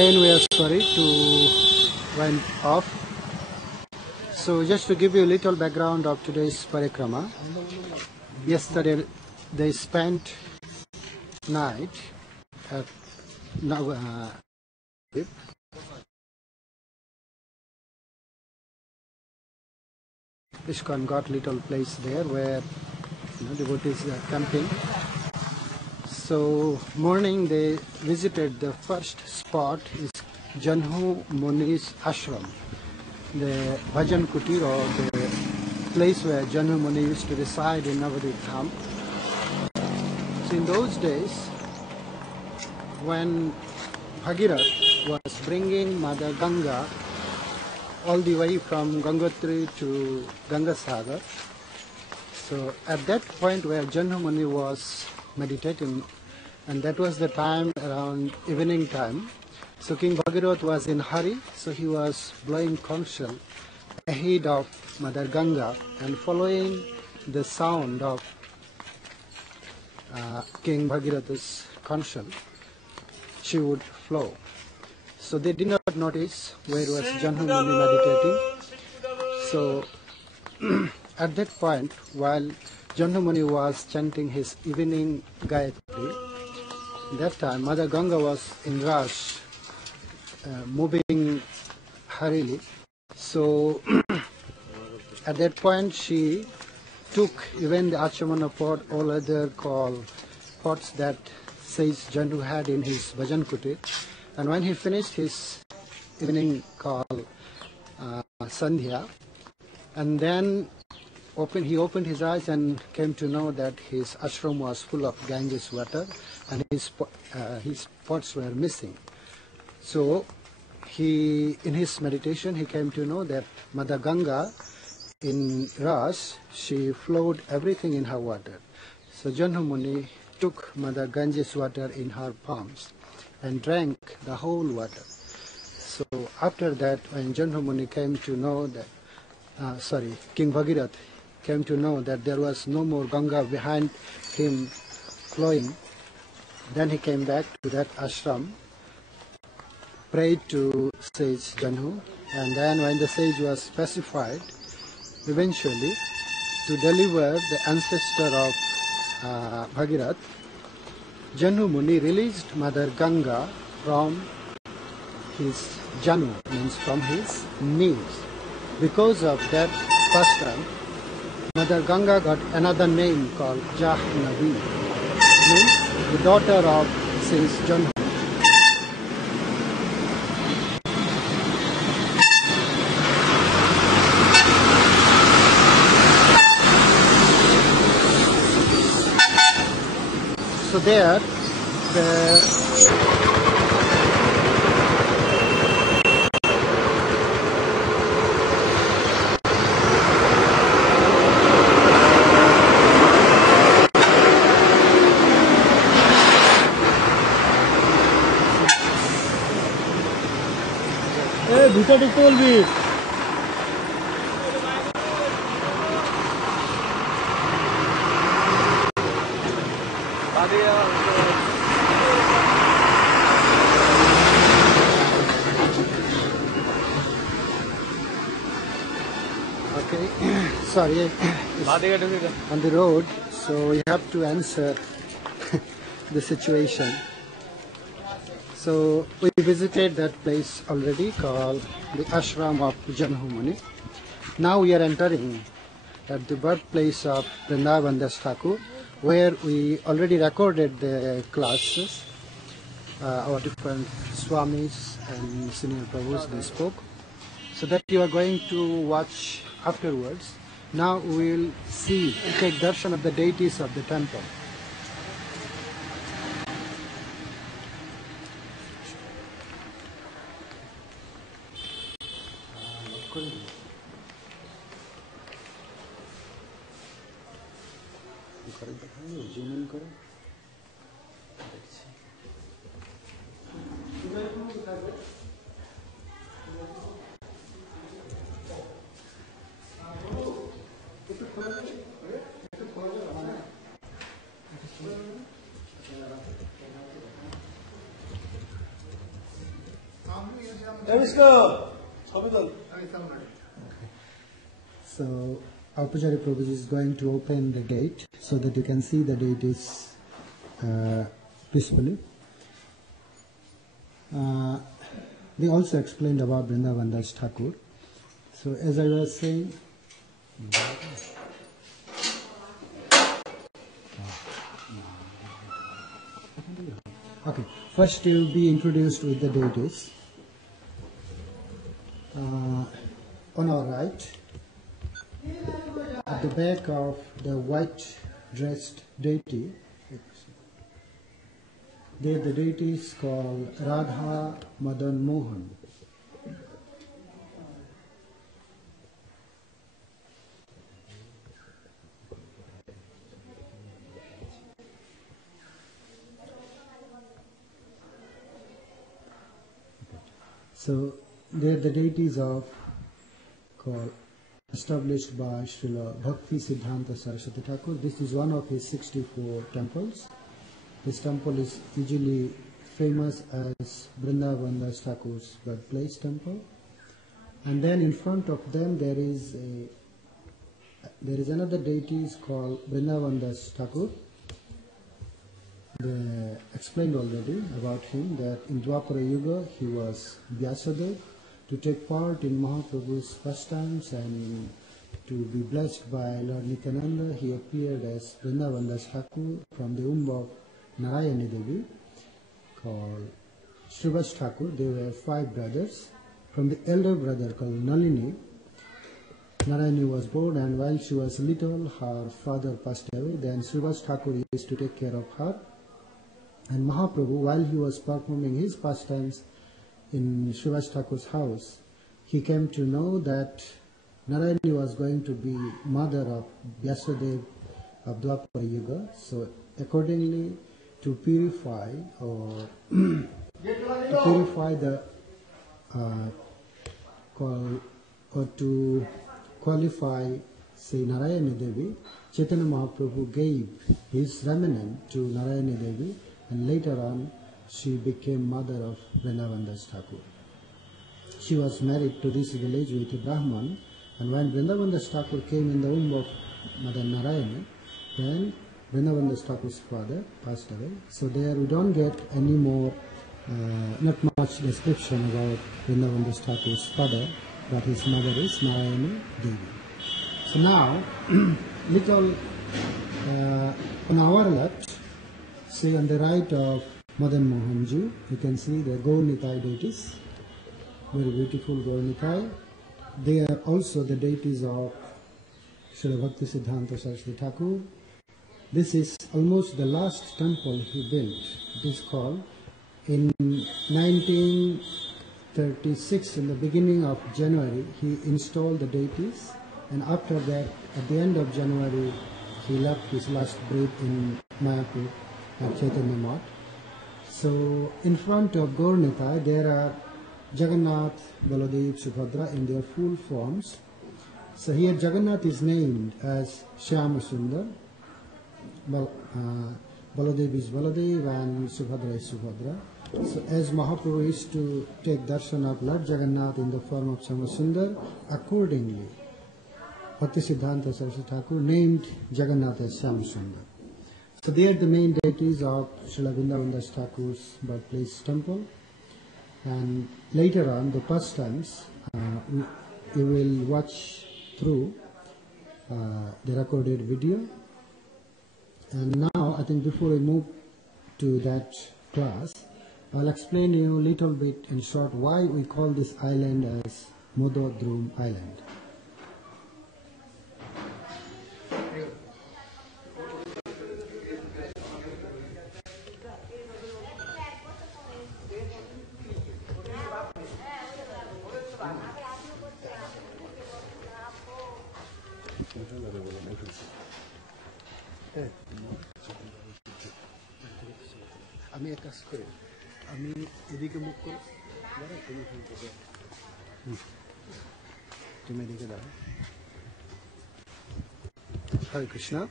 Again, we are sorry to went off. So just to give you a little background of today's Parikrama. Yesterday they spent night at Navadvip. ISKCON got little place there where devotees are camping. So morning they visited the first spot is Jahnudvipa's ashram, the bhajan kutir or the place where Jahnudvipa used to reside in Navadvipa-dhama. So in those days, when Bhagirath was bringing Mother Ganga all the way from Gangotri to Gangasagar, so at that point where Jahnudvipa was meditating, and that was the time around evening time, so King Bhagirath was in hurry, so he was blowing conch shell ahead of Mother Ganga and following the sound of King Bhagirath's conch shell, she would flow. So they did not notice where was Jahnudvipa meditating. So at that point, while Jahnudvipa was chanting his evening Gayatri, that time Mother Ganga was in rush, moving hurriedly. So at that point she took even the Achamana pot, all other pots that says Jandu had in his bhajan kutir. And when he finished his evening call Sandhya, and then he opened his eyes and came to know that his ashram was full of Ganges water and his pots were missing. So in his meditation he came to know that Mother Ganga in rush, she flowed everything in her water. So Jahnudvipa took Mother Ganges water in her palms and drank the whole water. So after that, when Jahnudvipa came to know that, King Bhagirath came to know that there was no more Ganga behind him flowing, then he came back to that ashram, prayed to sage Janhu, and then when the sage was pacified, eventually to deliver the ancestor of Bhagirath, Jahnudvipa released Mother Ganga from his Janu, means from his knees. Because of that custom, Mother Ganga got another name called Jahnudvipa, means the daughter of Saint Janhu. So there, ভিতরে চলবি okay, sorry, on the road, so we have to answer the situation. So we visited that place already called the ashram of Jahnudvipa. Now we are entering at the birthplace of Vrindavan Thakur, where we already recorded the classes. Our different swamis and senior prabhus, they spoke. So that you are going to watch afterwards. Now we will take darshan of the deities of the temple. So Apajari Prabhuji is going to open the gate so that you can see the deities peacefully. They also explained about Vrindavan Das Thakur. So as I was saying, okay, first you will be introduced with the deities. On our right, at the back of the white dressed deity, there the deity is called Radha Madan Mohan. So they are the deities of called established by Srila Bhaktivinoda Sarasvati Thakur. This is one of his 64 temples. This temple is usually famous as Vrindavan Das Thakur's birthplace temple. And then in front of them there is another deity called Vrindavan Das Thakur. They explained already about him that in Dwapara Yuga he was Vyasadeva to take part in Mahaprabhu's pastimes and to be blessed by Lord Nityananda. He appeared as Vrindavan Das Thakur from the womb of Narayani Devi called Srivas Thakur. They were 5 brothers. From the elder brother called Nalini, Narayani was born, and while she was little her father passed away. Then Srivas Thakur used to take care of her. And Mahaprabhu, while he was performing his pastimes in Srivas Thakur's house, he came to know that Narayani was going to be mother of Vyasadeva of Dwapara Yuga. So accordingly, to purify or to qualify say Narayani Devi, Chaitanya Mahaprabhu gave his remnant to Narayani Devi, and later on she became mother of Vrindavan Das Thakur. She was married to this village with a Brahman, and when Vrindavan Das Thakur came in the womb of Mother Narayani, then Vrindavan Das Thakur's father passed away. So there we don't get any more, not much description about Vrindavan Das Thakur's father, but his mother is Narayani Devi. So now, little on our left, see on the right of Madan Mohanji, you can see the Gaur Nitai deities, very beautiful Gaur Nitai. They are also the deities of Srila Bhaktisiddhanta Saraswati Thakur. This is almost the last temple he built. It is called in 1936, in the beginning of January, he installed the deities, and after that, at the end of January, he left his last breath in Mayapur at Chaitanya Math. So in front of Gaur Nitai, there are Jagannath, Baladev, Subhadra in their full forms. So here Jagannath is named as Shyama Sundar, Baladev is Baladev, and Subhadra is Subhadra. So as Mahaprabhu used to take darshan of Lord Jagannath in the form of Shyama Sundar, accordingly Bhaktisiddhanta Saraswati Thakur named Jagannath as Shyama Sundar. So they are the main deities of Srila Vrindavan Das Thakur's birthplace temple. And later on, the pastimes, you will watch through the recorded video. And now, I think before we move to that class, I'll explain you a little bit in short why we call this island as Modadruma Island. আমি এক কাজ করি, আমি এদিকে মুখ করি, তুমি phone করবে, তুমি এদিকে দাও। Hare Krishna.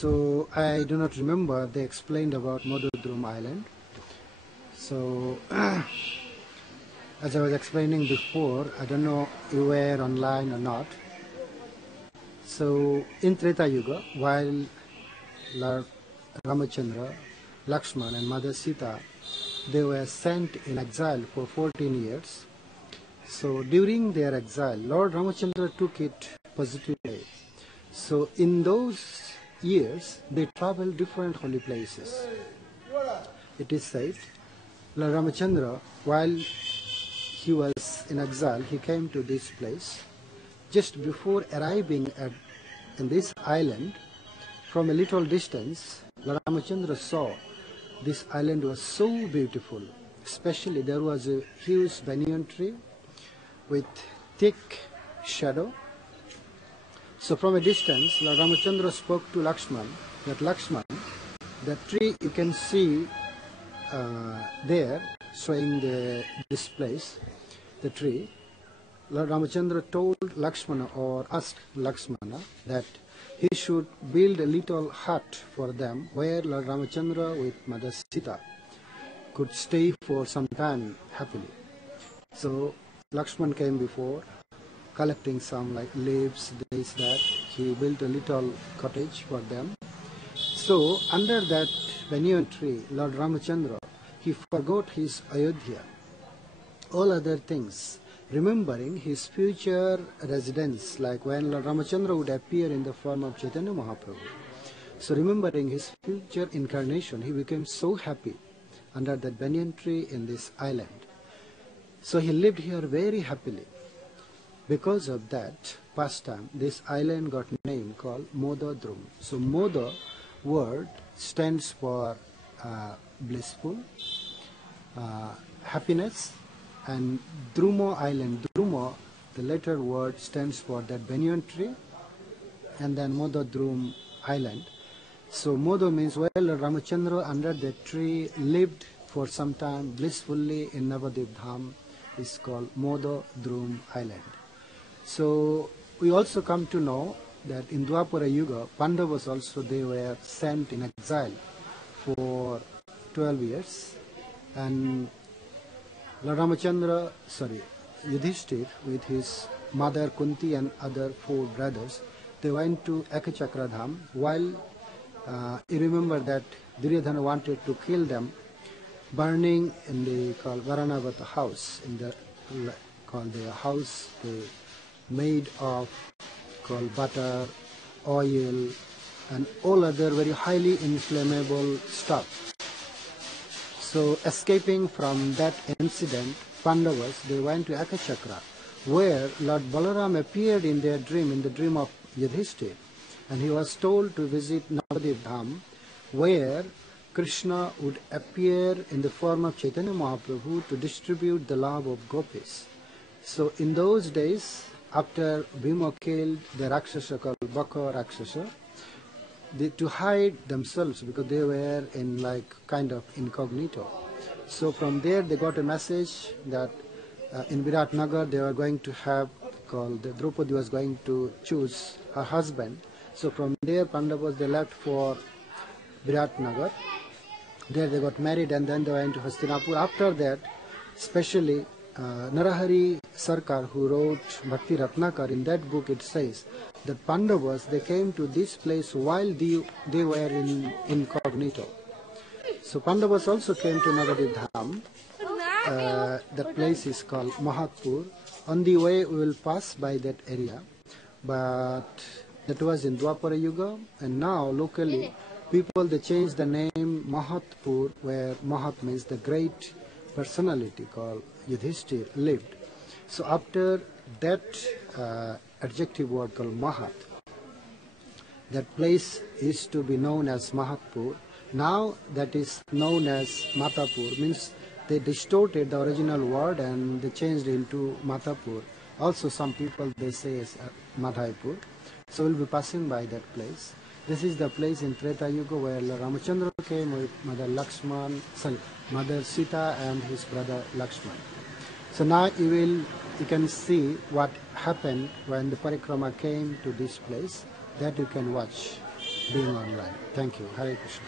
So I do not remember they explained about Modadruma Island. So as I was explaining before, I don't know you were online or not. So in Treta Yuga, while Lord Ramachandra, Lakshman and Mother Sita, they were sent in exile for 14 years. So during their exile, Lord Ramachandra took it positively. So in those years, they traveled different holy places. It is said, Lord Ramachandra, while he was in exile, he came to this place. Just before arriving in this island, from a little distance, Lord Ramachandra saw this island was so beautiful. Especially there was a huge banyan tree with thick shadow. So from a distance, Lord Ramachandra spoke to Lakshman, that Lakshman, the tree you can see there, showing this place, the tree. Lord Ramachandra told Lakshmana or asked Lakshmana that he should build a little hut for them where Lord Ramachandra with Mother Sita could stay for some time happily. So Lakshman came before, collecting some like leaves, this, that. He built a little cottage for them. So under that banyan tree, Lord Ramachandra, he forgot his Ayodhya, all other things, remembering his future residence, like when Lord Ramachandra would appear in the form of Chaitanya Mahaprabhu. So remembering his future incarnation, he became so happy under that banyan tree in this island. So he lived here very happily. Because of that pastime, this island got a name called Modadruma. So Moda word stands for blissful, happiness, and Druma island, Druma, the latter word stands for that banyan tree, and then Modadrum island. So Moda means, well, Ramachandra under that tree lived for some time blissfully in Navadvipa-dhama, is called Modadrum island. So we also come to know that in Dwapara Yuga, Pandavas also, they were sent in exile for 12 years, and Lord Ramachandra, Yudhishthir with his mother Kunti and other 4 brothers, they went to Ekachakra Dham. While you remember that Duryodhana wanted to kill them, burning in the called Varanavata house, in the called the house they made of called butter, oil, and all other very highly inflammable stuff. So escaping from that incident, Pandavas, they went to Ekachakra, where Lord Balaram appeared in their dream, in the dream of Yudhishthir, and he was told to visit Navadvipa-dhama, where Krishna would appear in the form of Chaitanya Mahaprabhu to distribute the love of gopis. So in those days, after Bhima killed the Rakshasa called Baka Rakshasa, to hide themselves, because they were in like kind of incognito. So from there they got a message that in Virat Nagar they were going to have called, the Draupadi was going to choose her husband. So from there Pandavas, they left for Virat Nagar. There they got married, and then they went to Hastinapur. After that, especially Narahari Sarkar, who wrote Bhakti Ratnakar, in that book it says that Pandavas, they came to this place while they were in incognito. So Pandavas also came to Navadvipa-dhama. That place is called Mahatpur. On the way we will pass by that area, but that was in Dwapara Yuga, and now locally people, they changed the name Mahatpur, where Mahat means the great personality called Yudhishthir lived. So after that adjective word called Mahat, that place is to be known as Mahatpur. Now that is known as Matapur, means they distorted the original word and they changed into Matapur. Also some people, they say as Madhaipur. So we'll be passing by that place. This is the place in Treta Yuga where Ramachandra came with Mother Sita and his brother Lakshman. So now you can see what happened when the Parikrama came to this place. That you can watch being online. Thank you. Hare Krishna.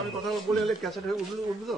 আমি কথা বলে এলে cassette হয়ে উঠবে তো?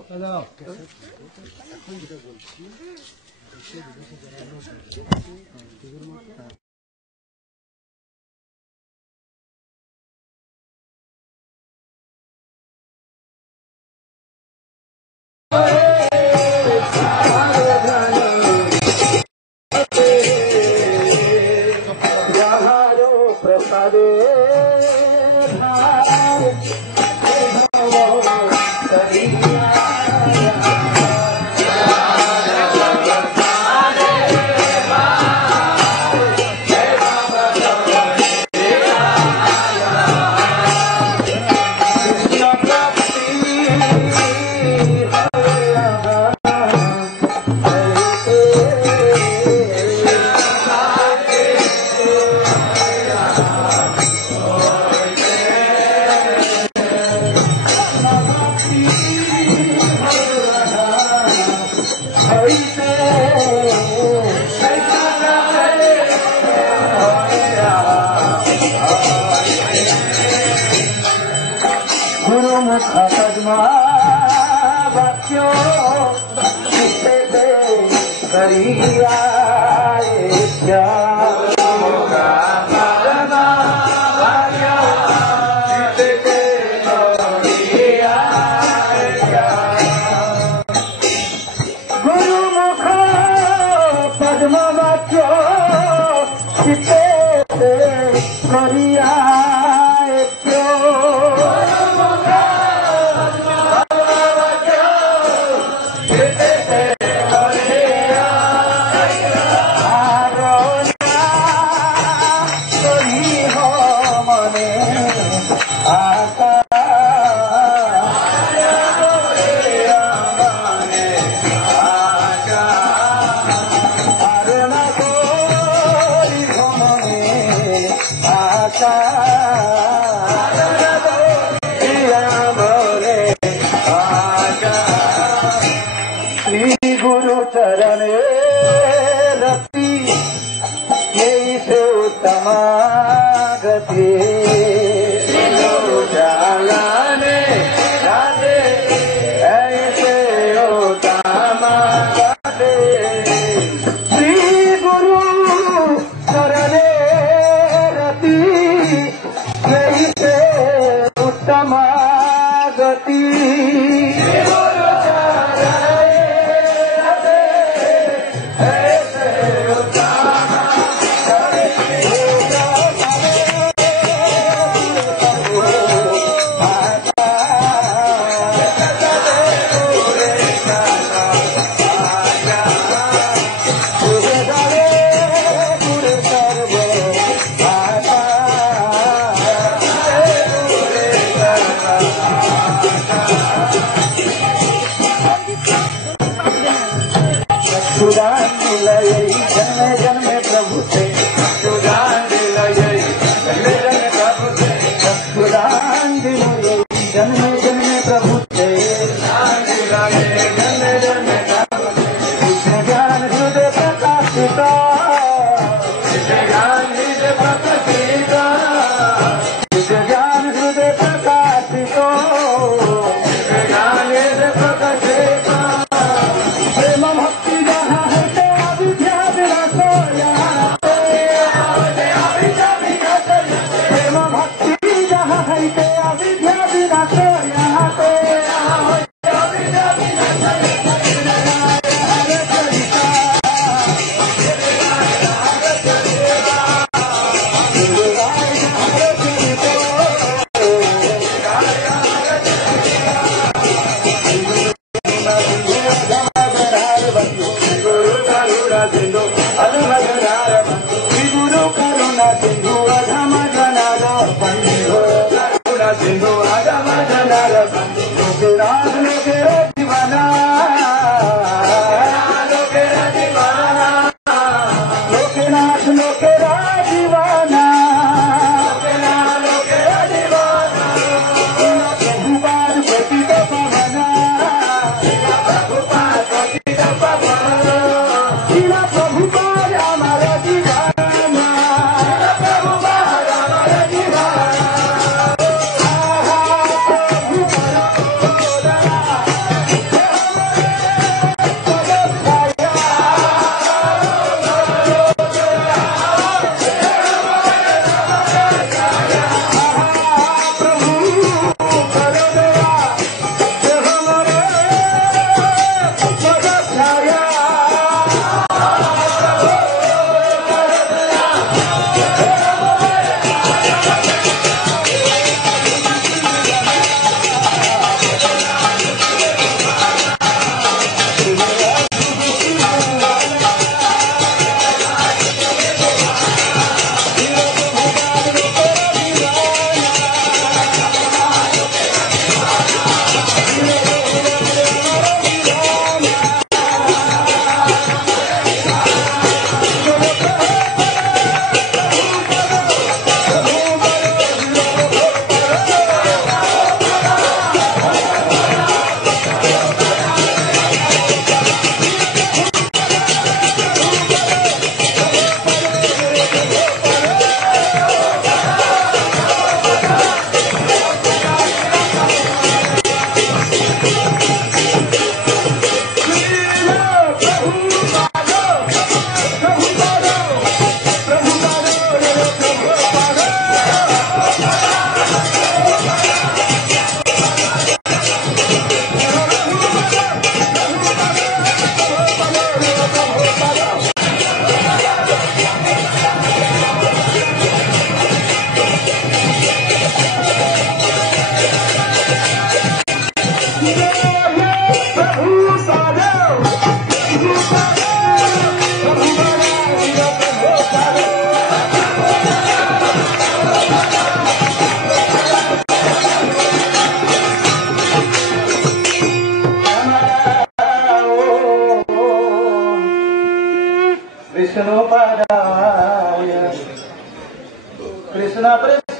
Sindhu Agama Janara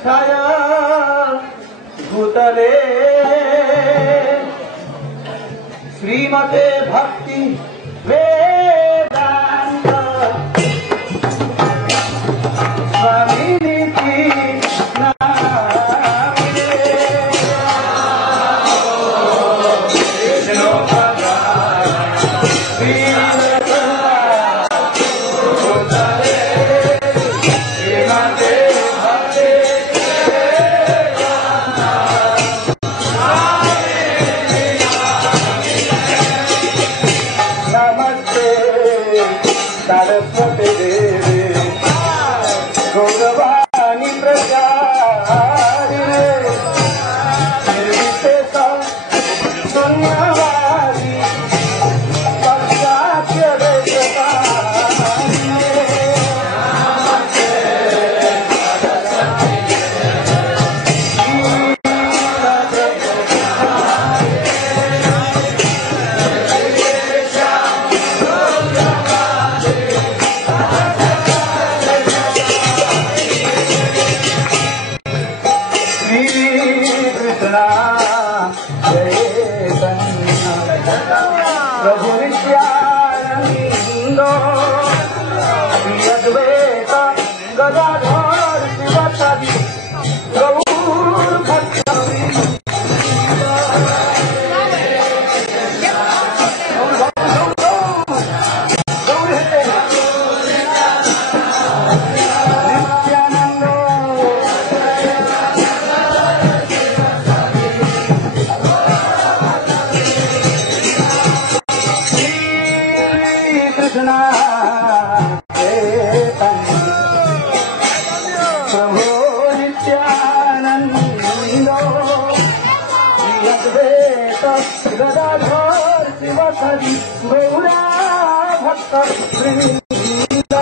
छाया भूतले श्रीमते भक्ति वेदांत स्वामिनी सरस्वती देवी गौरवाणी प्रचारिणे निर्विशेष शून्यवादी पश्चात्य देशपालिने प्रभु नित्यानंद अद्वैत गदाधर शिव सदी गौर भक्तवृंद गदाधर शिव सदी गौरा भक्त वृंद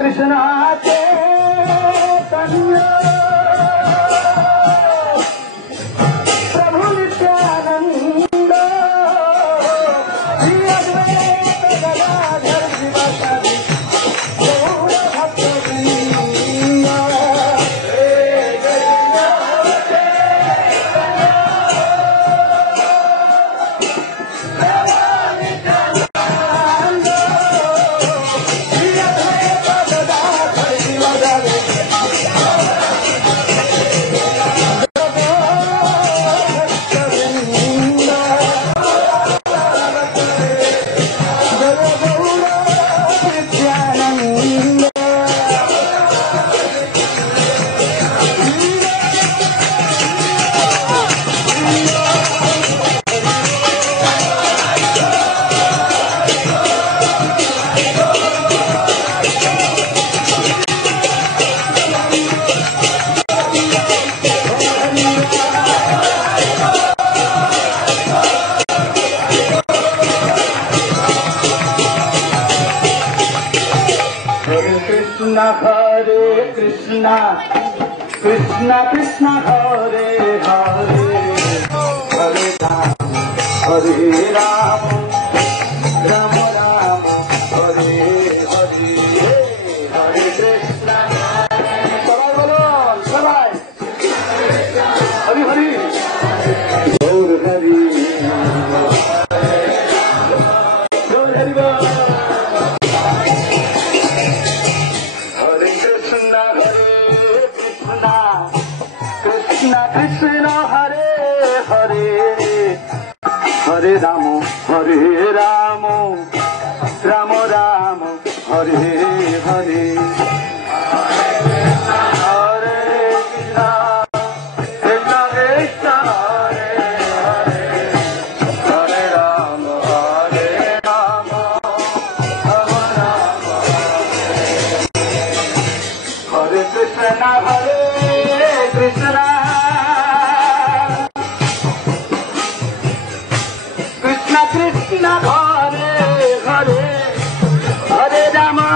Krishna Krishna Krishna Hare Hare Hare Ram Hare Ram Ram Ram Hare Hare Hare Krishna Sabai bolo sabai Hare Hare Gaur Hari Gaur Hari Krishna Krishna Hare Hare Hare Ramo Hare Ramo Ramo Ramo Hare Hare Hare Krishna Krishna Krishna Hare Hare Hare Ramo Hare Ramo Ramo Ramo Hare Krishna Hare Krishna Krishna Krishna Hare Hare Hare Rama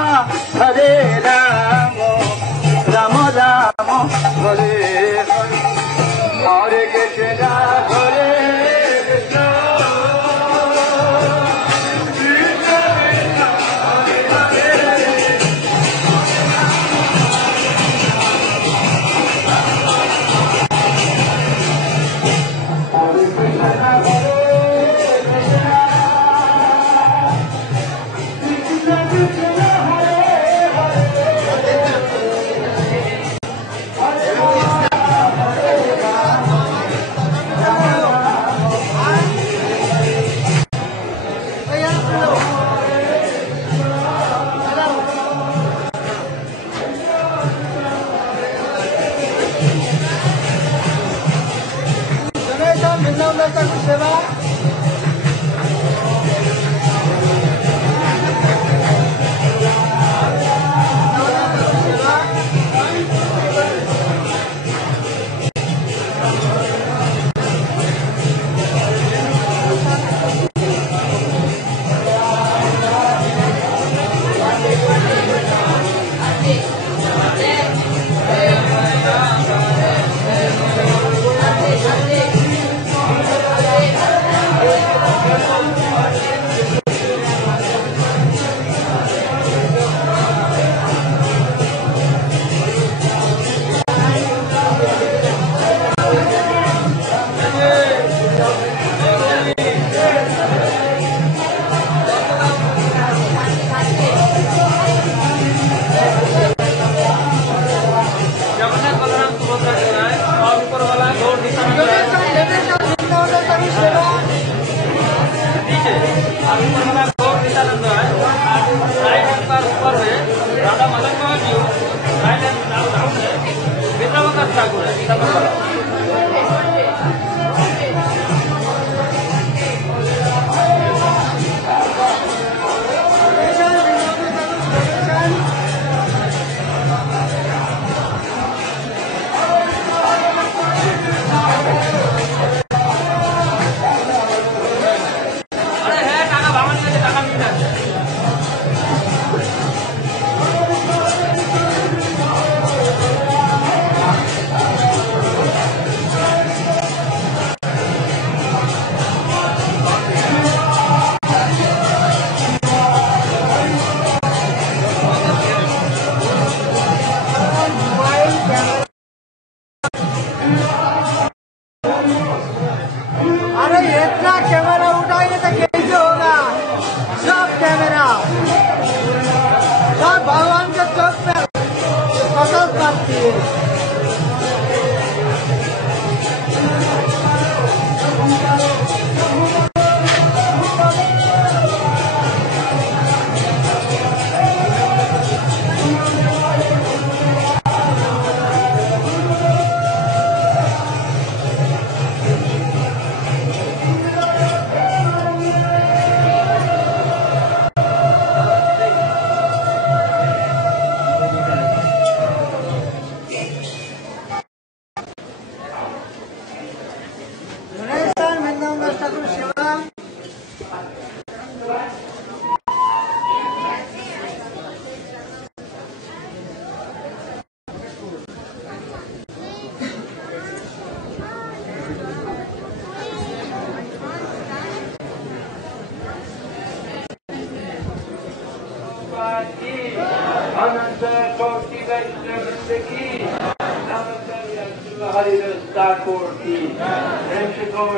Thakur ki,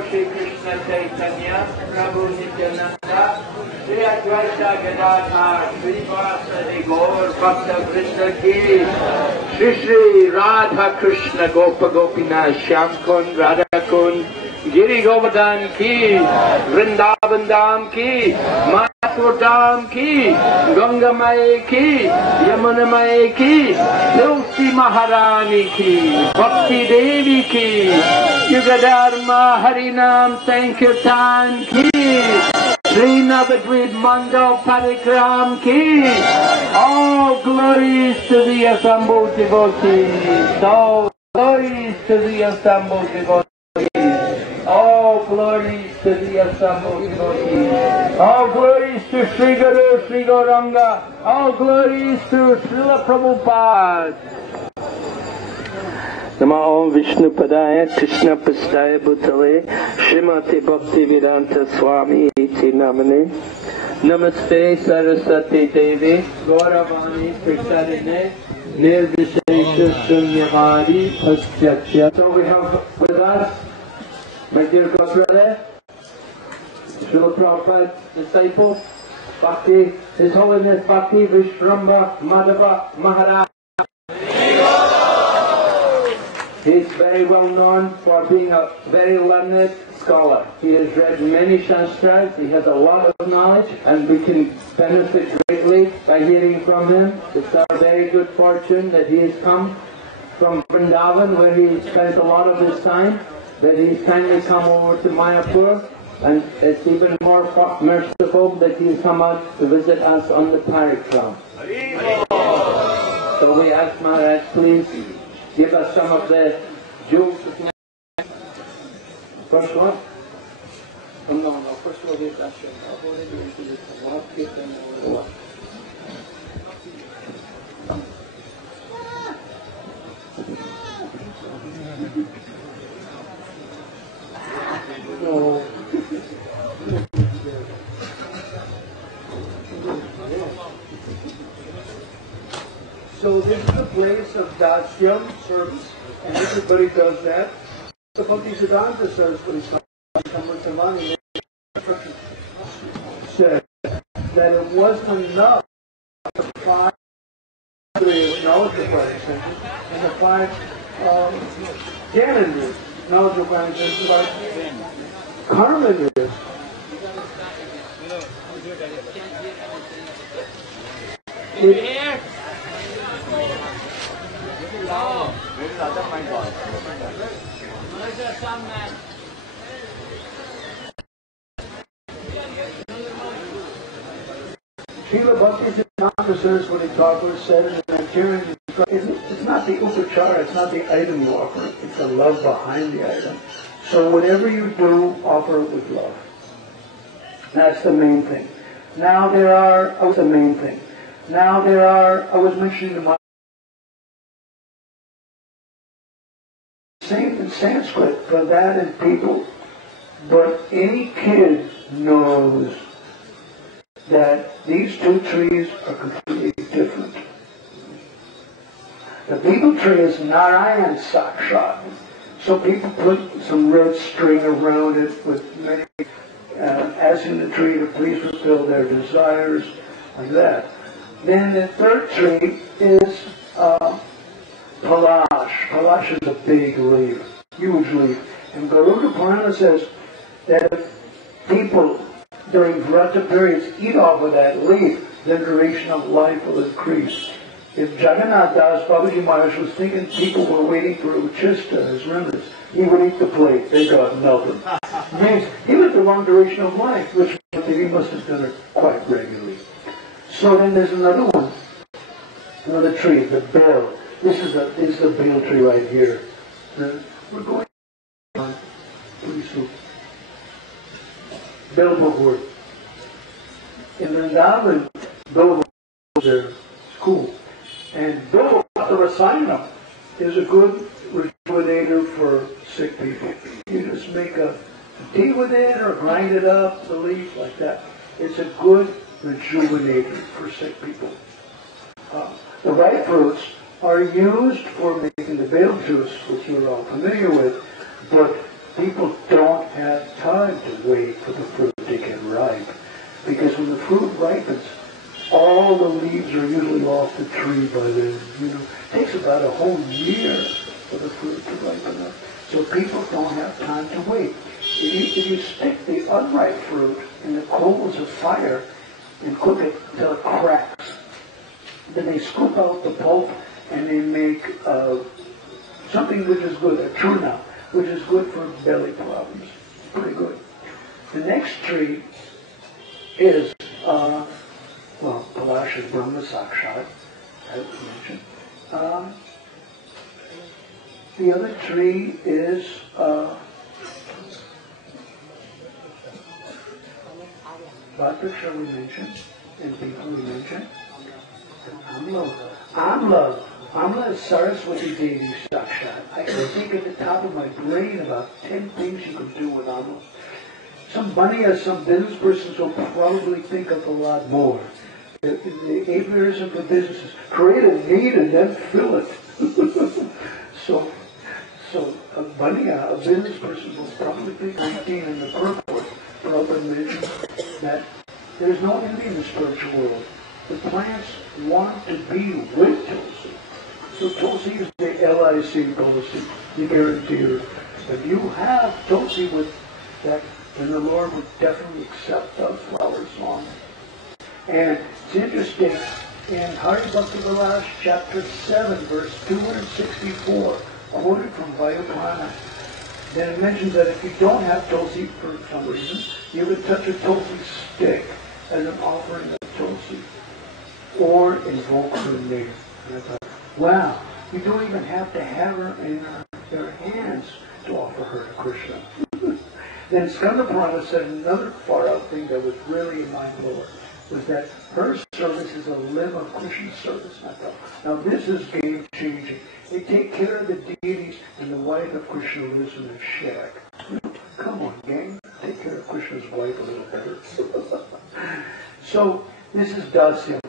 Shri Krishna Chaitanya, Prabhu Nityananda, Sri Advaita Gadadhar, Sri Vasadi Gaur Bhakta Vriddha ki, Shri Radha Krishna Gopa Gopinath Shyam Kund Radha Kund, Giri Govardhan ki, Vrindavan Dham ki, Mathur Dham ki, Ganga Mae ki, Yamuna Mae ki, Tulsi Maharani ki, Bhakti Devi ki, Yugadharma Harinam Sankirtan ki, Sri Nabadwip Mandal Parikrama ki, all glories to the assembled devotees, all glories to the assembled devotees. All glories to the assembled devotees. All glories to Sri Guru, Sri Gauranga. All glories to Srila Prabhupada. Namo Vishnu Padaya Krishna Pastaya Bhutale Srimati Bhaktivedanta Swami Iti Namane Namaste Saraswati Devi Gauravani Prasarine Nirvishesha Shunyavadi Astyatya. So we have with us my dear godbrother, Srila Prabhupada's disciple, Bhakti, His Holiness Bhakti Vishramva Madhava Maharaj. He's very well known for being a very learned scholar. He has read many shastras, he has a lot of knowledge, and we can benefit greatly by hearing from him. It's our very good fortune that he has come from Vrindavan, where he spent a lot of his time, that he's kindly come over to Mayapur, and it's even more merciful that he's come out to visit us on the Parikrama. So we ask Maharaj, please give us some of the jewels. First one? Oh, no, first one is däsyam. No. So this is a place of däsyam service, and everybody does that. The Bhaktivedanta Sarasvati said that it wasn't enough to find the Navadvipa and the 5 Jahnudvipa Navadvipa like karma is. Srila Bhaktivinoda Sarasvati Thakur said in the Nigerian, it's not the upachara, it's not the item you offer, it's the love behind the item. So whatever you do, offer it with love. That's the main thing. Now there are, I was mentioning the same in Sanskrit for that in people, but any kid knows that these two trees are completely different. The betel tree is Narayan Sakshat, so people put some red string around it with many, asking the tree to please fulfill their desires, like that. Then the third tree is Palash. Palash is a big leaf, huge leaf. And Gauracandra says that if people during Vraja periods eat off of that leaf, the duration of life will increase. If Jagannath Das Babaji Maharaj was thinking people were waiting for Uchista as remnants, he would eat the plate. They got nothing. Means he lived a long duration of life, which he must have done it quite regularly. So then there's another one, another tree, the bell. This is the bale tree right here. We're going on pretty soon. Bell Bhagwat. In Vrindavan, Bell was their school. And Bell Rasayanam is a good rejuvenator for sick people. You just make a tea with it or grind it up, the leaf, like that. It's a good rejuvenator for sick people. The ripe fruits are used for making the bale juice, which you're all familiar with, but people don't have time to wait for the fruit to get ripe. Because when the fruit ripens, all the leaves are usually off the tree by then. It takes about a whole year for the fruit to ripen up. So people don't have time to wait. If you stick the unripe fruit in the coals of fire and cook it till it cracks, then they scoop out the pulp and they make something which is good, a churna, which is good for belly problems. Pretty good. The next tree is, Palash is Brahma Sakshat, as we mentioned. The other tree is Bhadraksha we mentioned, and people we mentioned. Amla. Amla is Saraswati Devi Sakshat. I can think at the top of my brain about 10 things you can do with Amla. Some money or some business persons will probably think of a lot more. The aviarism for businesses, create a need and then fill it. so a baniya, a business person will probably think 19 in the purport. Prabhupada mentioned that there's no envy in the spiritual world. The plants want to be with Tulsi. So Tulsi is the LIC policy, you guarantee her. If you have Tulsi with that, then the Lord would definitely accept those flowers on. And it's interesting, in Hari Bhakti Vilas, chapter 7, verse 264, quoted from Parikrama, then it mentions that if you don't have Tulsi for some reason, you would touch a Tulsi stick as an offering of Tulsi, or invoke her name. And I thought, wow, you don't even have to have her in your hands to offer her to Krishna. Then Skanda Purana said another far out thing that was really mind-blowing, was that her service is a limb of Krishna's service. And I thought, now this is game-changing. They take care of the deities, and the wife of Krishna lives in a shack. Come on, gang, take care of Krishna's wife a little better. So, this is däsyam.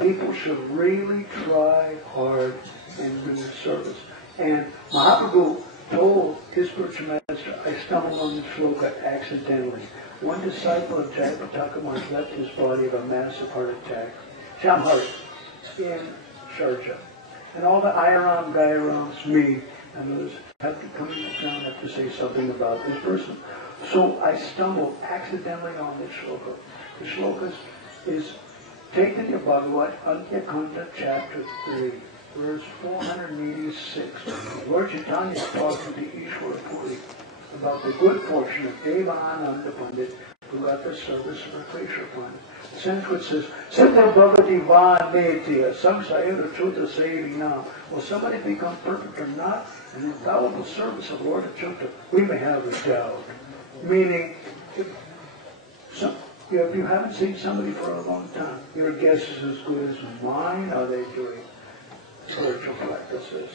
People should really try hard and do service. And Mahaprabhu told his spiritual master, I stumbled on this shloka accidentally. One disciple of Jahnudvipa once left his body of a massive heart attack, Shamhari, in Sharjah. And all the Ayaram, Gayarams, me, and those have to come down, have to say something about this person. So I stumbled accidentally on this shloka. The shloka is taken in Bhagavad Antya-khanda chapter 3, verse 486. Lord Chaitanya is talking to Ishwara Puri about the good fortune of Devananda Pandit, who got the service of a Krishna Pandit. The Sanskrit says, Siddha Bhavati Vanetya, Samsayana Chuta Savinam. Will somebody become perfect or not? In the infallible service of Lord Achyuta, we may have a doubt. Meaning, if you haven't seen somebody for a long time, your guess is as good as mine. Are they doing spiritual practices?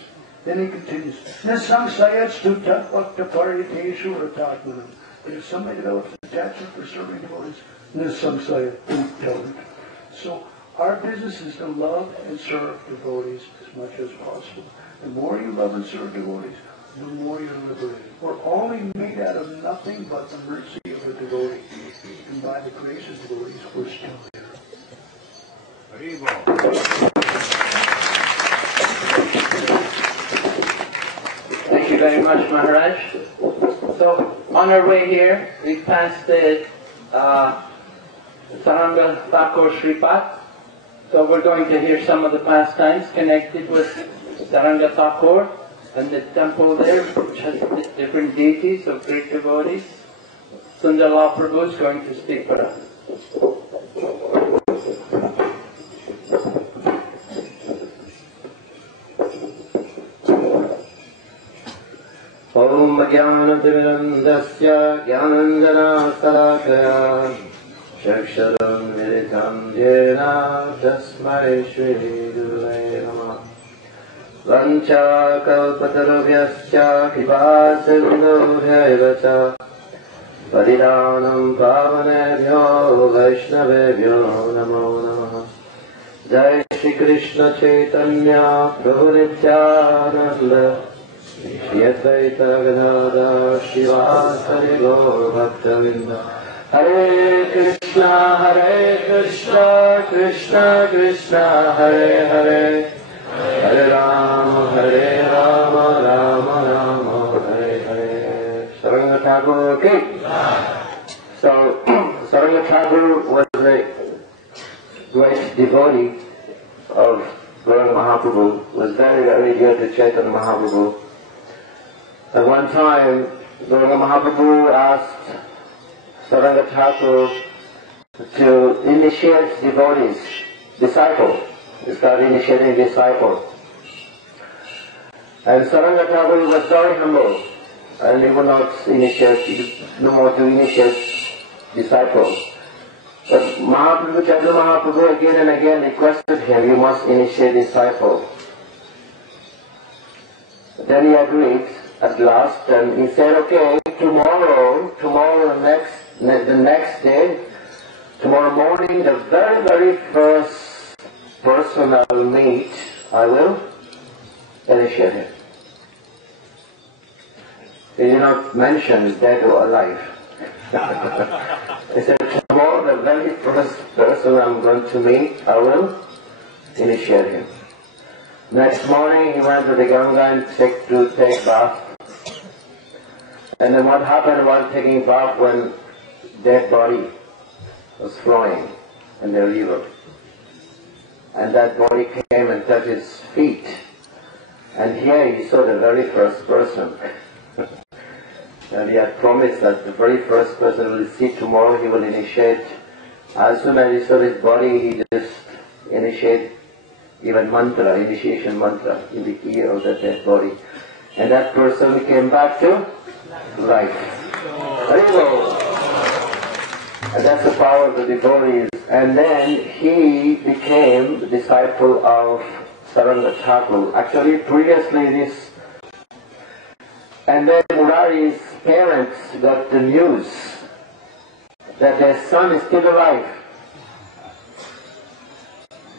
Then he continues, Nisamsayatstu tatbhakta pariteshu ratatmanam. But if somebody develops attachment for serving devotees, nisamsayat, don't. So our business is to love and serve devotees as much as possible. The more you love and serve devotees, the more you're liberated. We're only made out of nothing but the mercy of the devotee. And by the grace of devotees, we're still here. Thank you very much, Maharaj. So, on our way here, we passed the Saranga Thakur Sripad. So we're going to hear some of the pastimes connected with Saranga Thakur and the temple there, which has different deities of great devotees. Sundar Prabhu is going to speak for us. Om Jnanatimirandasya Jnananjana Salakaya Shaksharam Militam Jena Tasmai Shri Gurave Namah Vancha Kalpatarubhyascha Kipasindubhyaevacha Paridanam Pavanebhyo Vaishnavebhyo Namo Namaha Jai Shri Krishna Chaitanya Prabhu Nityananda Shri Advaita Gadadhar Shivasari Gaur Bhaktavinda Hare Krishna, Krishna Krishna, Hare Hare Hare Rama, Rama Rama, Hare Hare. Saranga Thakur ki. So, Saranga Thakur was a great devotee of Gauranga Mahaprabhu, was very, very dear to Chaitanya Mahaprabhu. At one time, Gauranga Mahaprabhu asked Saranga Thakur to initiate devotees, disciple. He started initiating disciple. And Saranga Thakur was very humble, and he would not initiate, no more to initiate disciples. But Mahaprabhu, Chaitanya Mahaprabhu again and again requested him, you must initiate disciple. Then he agreed at last, and he said, okay, tomorrow, the next day, tomorrow morning, the very, very first person I will meet, I will initiate him. He did not mention dead or alive. He said, tomorrow, the very first person I'm going to meet, I will initiate him. Next morning, he went to the Ganga and to take bath. And then what happened while taking bath when dead body was flowing in the river? And that body came and touched his feet. And here he saw the very first person. And he had promised that the very first person will see tomorrow, he will initiate. As soon as he saw his body, he just initiated even mantra, initiation mantra in the ear of that dead body. And that person came back to life. Haribol. And that's the power of the devotees. And then he became the disciple of Saranga Thakur. Actually, previously this. And then Murari's parents got the news that their son is still alive.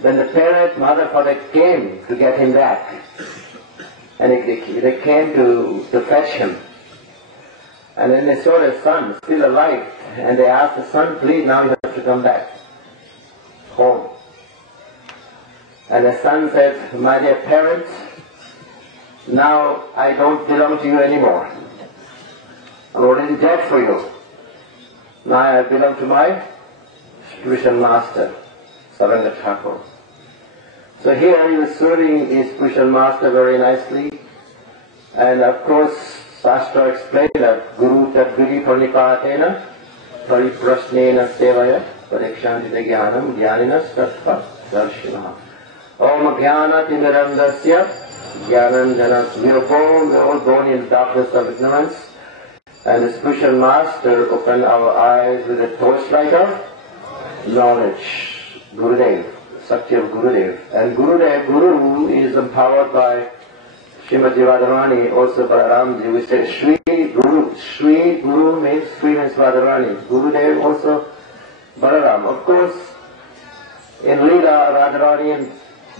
Then the parent, mother, father came to get him back. And they came to fetch him. And then they saw their son still alive. And they asked the son, please, now you have to come back home. And the son said, my dear parents, now I don't belong to you anymore. I'm already dead for you. Now I belong to my spiritual master, Saranga Thakur. So here he was serving his spiritual master very nicely. And of course, Shastra explained that Guru Tadviri Pranipatena Pariprasnena Sevaya Parikshantita Jnanam Jnanina Sattva Darshina. Om Jnana Timirandasya Jnanandanas. We are all born in darkness of ignorance. And the spiritual master opened our eyes with a torchlight of knowledge. Gurudev, Sakti of Gurudev. And Guru is empowered by Srimati Radharani, also Balaramji. We say Sri Guru. Sri Guru means Radharani. Gurudev also Balaram. Of course, in Leela, Radharani and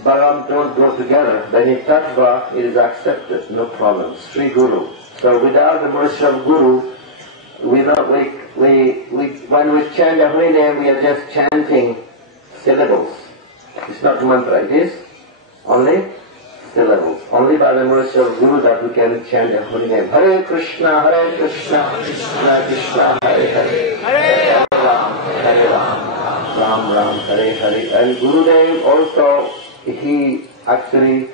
Balaram don't go together. But in Tattva, it is accepted, no problem. Sri Guru. So without the mercy of Guru, when we chant the holy name, we are just chanting syllables. It's not mantra, it is only syllables. Only by the mercy of Guru that we can chant the holy name. Hare Krishna, Krishna Krishna, Hare Hare, Hare Ram, Ram Ram, Hare Hare. And Gurudev also, he actually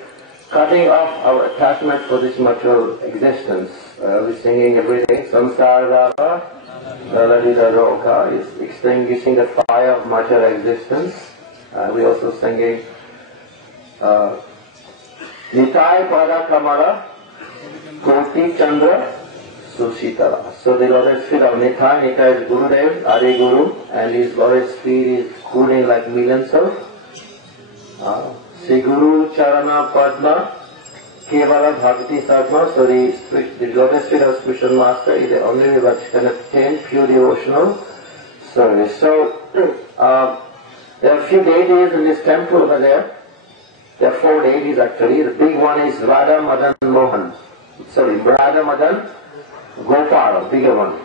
cutting off our attachment for this material existence. We're singing every day, Samsara Lalita Roka is extinguishing the fire of material existence. We're also singing Nitai Pada Kamala Koti Chandra Susitala. So the lotus feet of Nitai is Gurudev, Adi Guru, and his lotus feet is cooling like millions of Sri Guru Charana Padma Kevala Bhakti Sadma. So the lotus feet of spiritual master is the only way that can obtain pure devotional service. So there are a few deities in this temple over there. There are 4 deities actually. The big one is Radha Madan Mohan. Radha Madan Gopal, bigger one.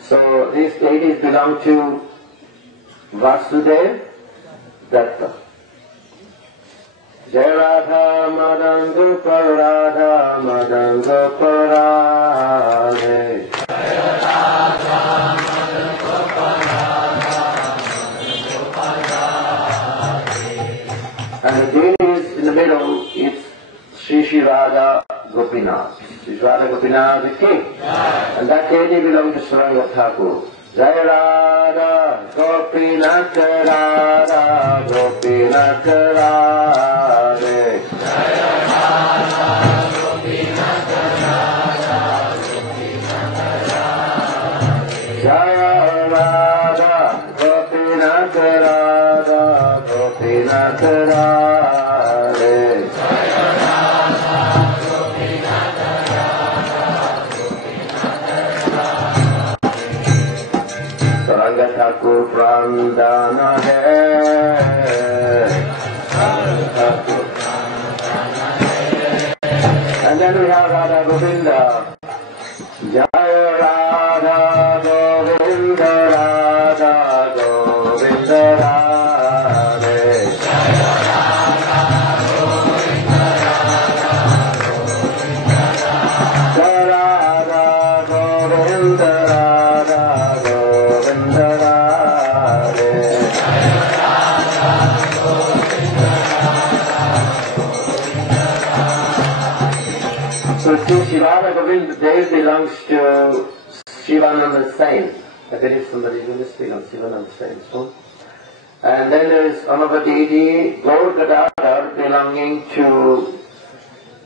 So these deities belong to Vasudev Datta. Jai Radha Madan Gopal Radha Madan Gopal Radhe. Jai Radha Madan Gopal Radha Madan Gopal Radhe. And the deities in the middle, it's Sri Radha Gopinath. Sri Radha Gopinath the king. And that deity belongs to Saranga Thakur. Jai Radha Gopinath Radha Gopinath Radhe. Jai Radha Gopinath Radha Gopinath Radhe. Jai Radha Gopinath Radha Gopinath Radhe. Jai Radha Gopinath then we have Radha Govinda. Jaya Radha Govinda, Radha Govinda Radhe. Jaya Radha Govinda, Radha Govinda, Radha Govinda Radhe. So Sri Radha Govinda Dev belongs to Shivananda Sain. I believe somebody is going to speak on Shivananda Sain soon. And then there is another deity, Gauracandra, belonging to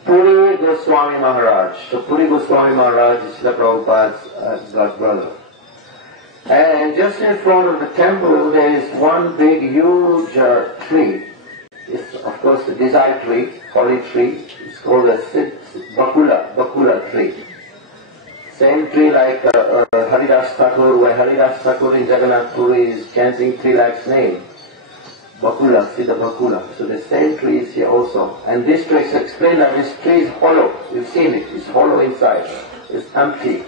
Puri Goswami Maharaj. So Puri Goswami Maharaj is Srila Prabhupada's god brother. And just in front of the temple there is one big huge tree. It's of course the desire tree, holy tree. It's called a Bakula tree. Same tree like Haridas Thakur, where Haridas Thakur in Jagannath Puri is chanting 3 lakhs name. Bakula, Siddha Bakula. So the same tree is here also. And this tree is explained that this tree is hollow. You've seen it. It's hollow inside. It's empty.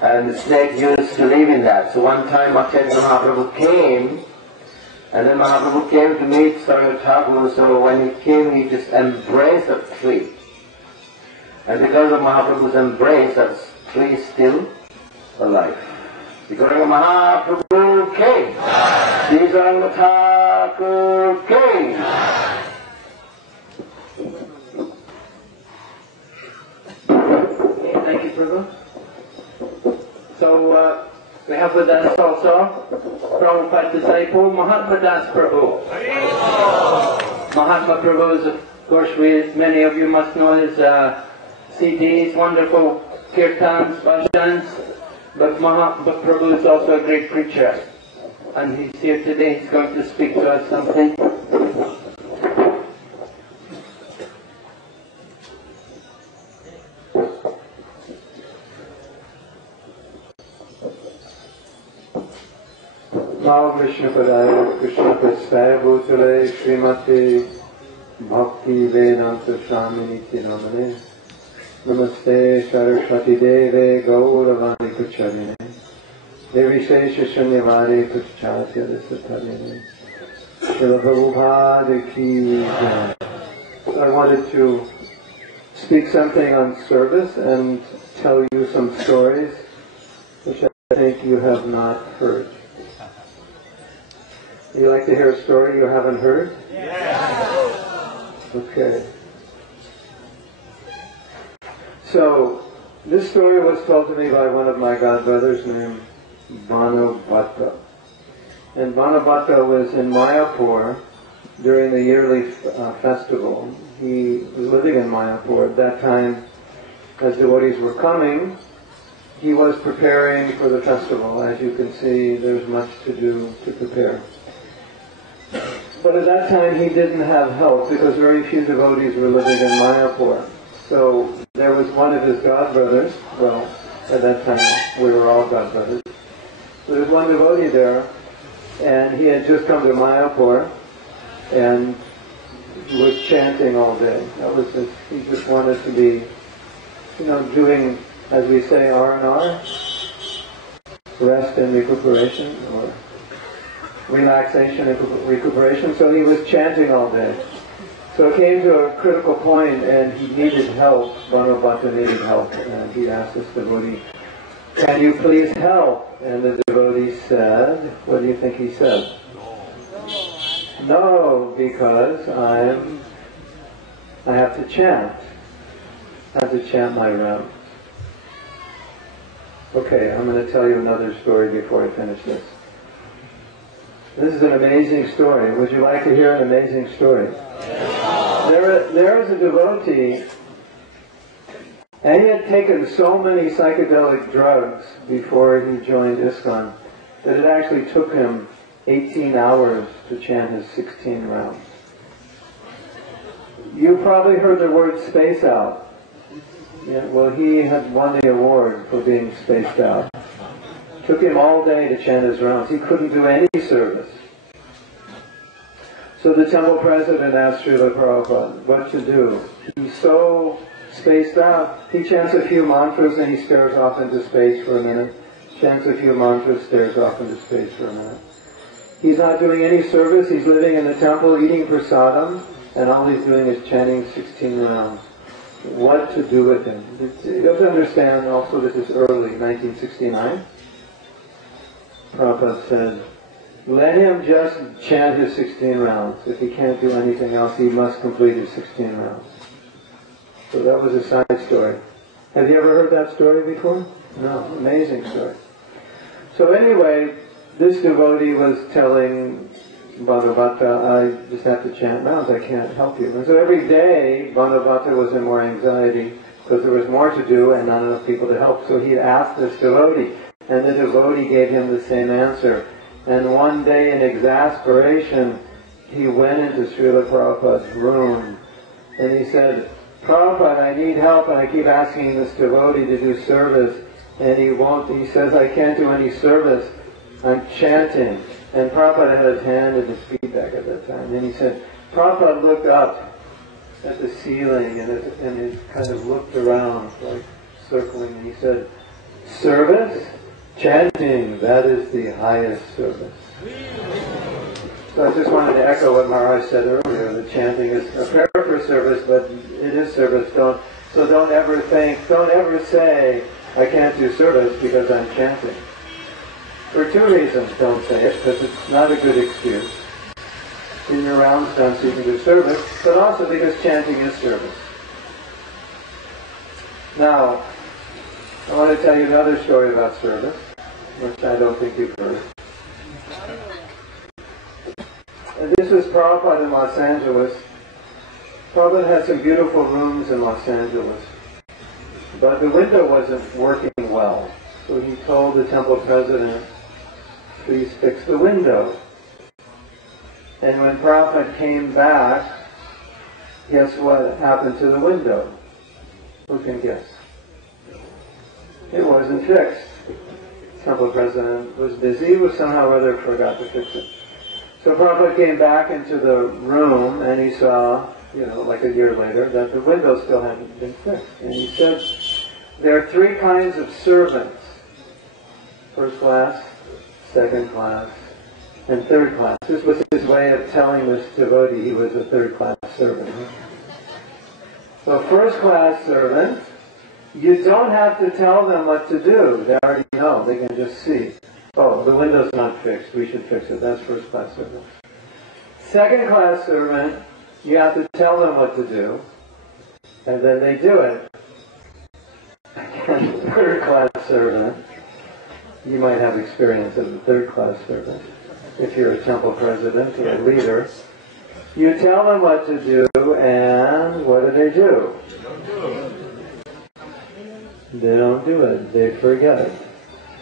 And the snake used to live in that. So one time Acharya Mahaprabhu came, and then Mahaprabhu came to meet Sankaracarya Thakur. So when he came, he just embraced the tree. And because of Mahaprabhu's embrace, that tree is still alive. Because Mahaprabhu came. Sri Gauranga Thakur came. Okay, thank you, Prabhu. So we have with us also Prabhupada disciple Mahatma Das Prabhu. Mahatma Prabhu is, of course, many of you must know his CDs, wonderful kirtans, bhajans, but Mahatma Prabhu is also a great preacher. And he's here today, he's going to speak to us something. Now Krishna Padaya, Krishna Prasthaya Bhutale, Srimati Bhakti Vedanta Swamini Namane, Namaste Saraswati Deve Gauravani Kucharine, Devi Shesha Shanyavare Kuchatya Desatarine, Srila Prabhupada Ki Jai. I wanted to speak something on service and tell you some stories which I think you have not heard. You like to hear a story you haven't heard? Yeah. Okay. So, this story was told to me by one of my godbrothers named Bhanubhata. And Bhanubhata was in Mayapur during the yearly festival. He was living in Mayapur at that time. As devotees were coming, he was preparing for the festival. As you can see, there's much to do to prepare. But at that time he didn't have help because very few devotees were living in Mayapur. So there was one of his godbrothers, well, at that time we were all godbrothers. There was one devotee there, and he had just come to Mayapur and was chanting all day. That was he just wanted to be, doing, as we say, R&R, rest and recuperation, or relaxation and recuperation, so he was chanting all day. So it came to a critical point and he needed help. Bhanubhata needed help, and he asked this devotee, "Can you please help?" And the devotee said, what do you think he said? No, because I have to chant. I have to chant my rounds. Okay, I'm going to tell you another story before I finish this. This is an amazing story. Would you like to hear an amazing story? There is a devotee, and he had taken so many psychedelic drugs before he joined ISKCON that it actually took him 18 hours to chant his 16 rounds. You probably heard the word space out. Yeah, well, he had won the award for being spaced out. Took him all day to chant his rounds. He couldn't do any service. So the temple president asked Srila Prabhupada what to do. He's so spaced out. He chants a few mantras and he stares off into space for a minute. Chants a few mantras, stares off into space for a minute. He's not doing any service. He's living in the temple, eating prasadam, and all he's doing is chanting 16 rounds. What to do with him? You have to understand also this is early, 1969. Prabhupada said, let him just chant his 16 rounds. If he can't do anything else, he must complete his 16 rounds. So that was a side story. Have you ever heard that story before? No. Amazing story. So anyway, this devotee was telling Bhagavata, I just have to chant rounds, I can't help you. And so every day, Bhagavata was in more anxiety because there was more to do and not enough people to help. So he asked this devotee, and the devotee gave him the same answer. And one day in exasperation, he went into Srila Prabhupada's room and he said, Prabhupada, I need help and I keep asking this devotee to do service and he won't. He says, I can't do any service. I'm chanting. And Prabhupada had his hand in his feedback at that time. And he said, Prabhupada looked up at the ceiling and he kind of looked around, like circling, and he said, service? Chanting, that is the highest service. So I just wanted to echo what Maharaj said earlier, that chanting is a prayer for service, but it is service. Don't ever say, I can't do service because I'm chanting. For two reasons, don't say it, because it's not a good excuse. In your rounds done so you can do service, but also because chanting is service. Now, I want to tell you another story about service, which I don't think you've heard. And this was Prabhupada in Los Angeles. Prabhupada had some beautiful rooms in Los Angeles, but the window wasn't working well. So he told the temple president, please fix the window. And when Prabhupada came back, guess what happened to the window? Who can guess? It wasn't fixed. The temple president was busy, was somehow or other forgot to fix it. So Prabhupada came back into the room and he saw, like a year later, that the window still hadn't been fixed. And he said, there are three kinds of servants. First class, second class, and third class. This was his way of telling this devotee he was a third class servant. So first class servant, you don't have to tell them what to do. They already know. They can just see. Oh, the window's not fixed. We should fix it. That's first class servant. Second class servant, you have to tell them what to do, and then they do it. And third class servant, you might have experience of the third class servant. If you're a temple president or a leader, you tell them what to do, and what do? They don't do it. They forget it.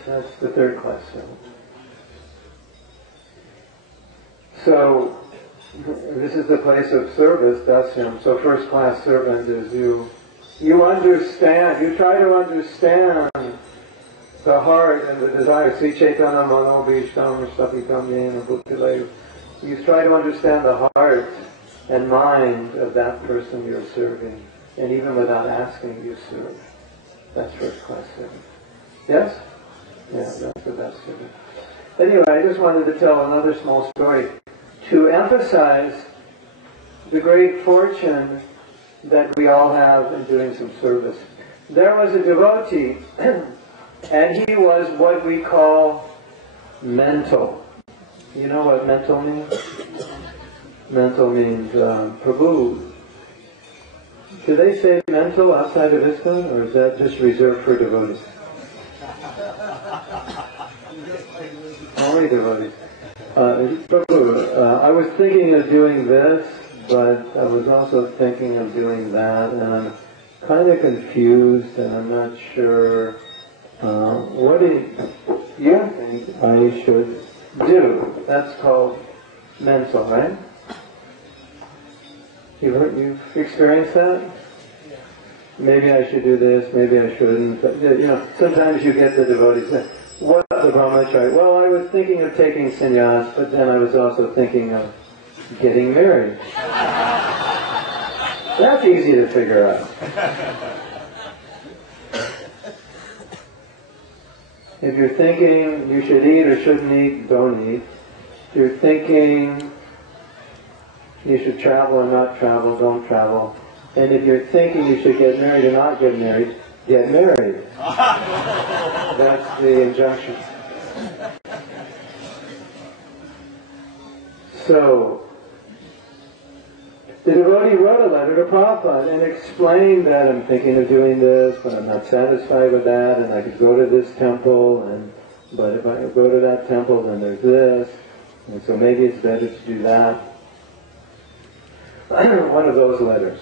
That's the third class servant. So, this is the place of service, däsyam. So first class servant is you understand, you try to understand the heart and the desire. Sri Chaitanya Mano Bhishtam Stapitam Yena Bhuttilayu. You try to understand the heart and mind of that person you're serving. And even without asking, you serve. That's first class servant. Yes? Yeah, that's the best servant. Anyway, I just wanted to tell another small story to emphasize the great fortune that we all have in doing some service. There was a devotee, and he was what we call mental. You know what mental means? Mental means, Prabhu. Do they say mental outside of ISKCON, or is that just reserved for devotees? Only devotees. Prabhu, I was thinking of doing this, but I was also thinking of doing that, and I'm kind of confused, and I'm not sure. What do you think I should do? That's called mental, right? You've experienced that? Maybe I should do this, maybe I shouldn't. But, sometimes you get the devotees say, what the brahmachari? Well, I was thinking of taking sannyas, but then I was also thinking of getting married. That's easy to figure out. If you're thinking you should eat or shouldn't eat, don't eat. If you're thinking you should travel or not travel, don't travel. And if you're thinking you should get married or not get married, get married. That's the injunction. So, the devotee wrote a letter to Prabhupada and explained that I'm thinking of doing this, but I'm not satisfied with that, and I could go to this temple, but if I go to that temple, then there's this, and so maybe it's better to do that. One of those letters.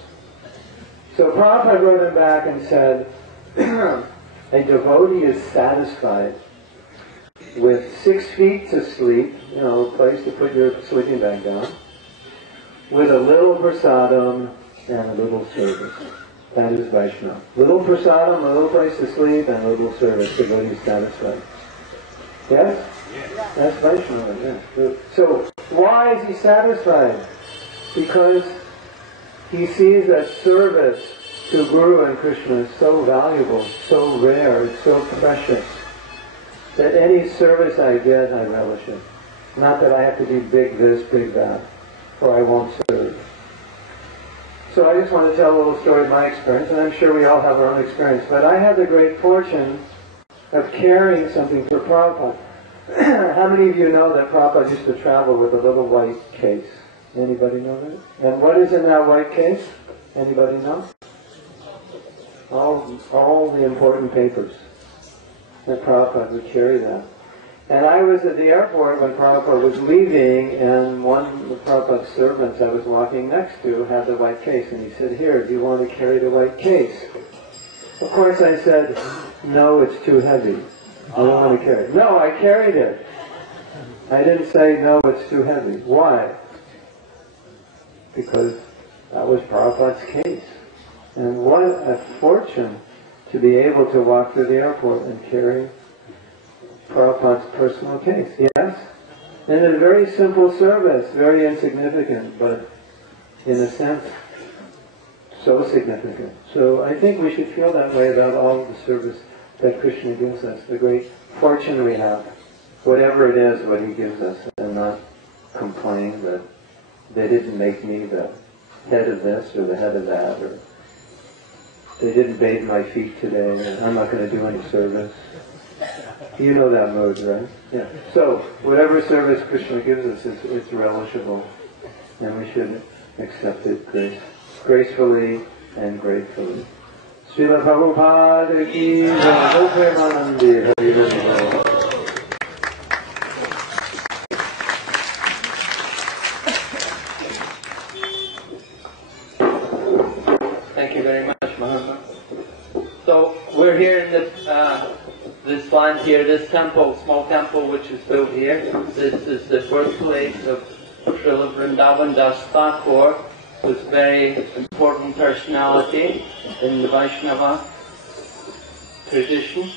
So Prabhupada wrote him back and said, a devotee is satisfied with 6 feet to sleep, a place to put your sleeping bag down, with a little prasadam and a little service. That is Vaishnava. Little prasadam, a little place to sleep, and a little service. The devotee is satisfied. Yes? Yes. That's Vaishnava, yes. So, why is he satisfied? Because he sees that service to Guru and Krishna is so valuable, so rare, it's so precious, that any service I get, I relish it. Not that I have to be big this, big that, or I won't serve. So I just want to tell a little story of my experience, and I'm sure we all have our own experience, but I had the great fortune of carrying something for Prabhupada. How many of you know that Prabhupada used to travel with a little white case? Anybody know that? And what is in that white case? Anybody know? All the important papers. That Prabhupada would carry that. And I was at the airport when Prabhupada was leaving, and one of Prabhupada's servants I was walking next to had the white case, and he said, "Here, do you want to carry the white case?" Of course I said, "No, it's too heavy. I don't want to carry it." No, I carried it. I didn't say, "No, it's too heavy." Why? Because that was Prabhupada's case. And what a fortune to be able to walk through the airport and carry Prabhupada's personal case. Yes? And a very simple service, very insignificant, but in a sense, so significant. So I think we should feel that way about all the service that Krishna gives us, the great fortune we have, whatever it is, what he gives us, and not complain that they didn't make me the head of this or the head of that, or they didn't bathe my feet today, and I'm not going to do any service. You know that mode, right? Yeah. So, whatever service Krishna gives us, it's relishable, and we should accept it gracefully and gratefully. Srila Prabhupada ki jai, Premanandi Hari Hari. Thank you very much, Mahatma. So we're here in this land here, this temple, small temple which is built here. This is the birthplace of Srila Bhandiravan Thakur, who's a very important personality in the Vaishnava tradition.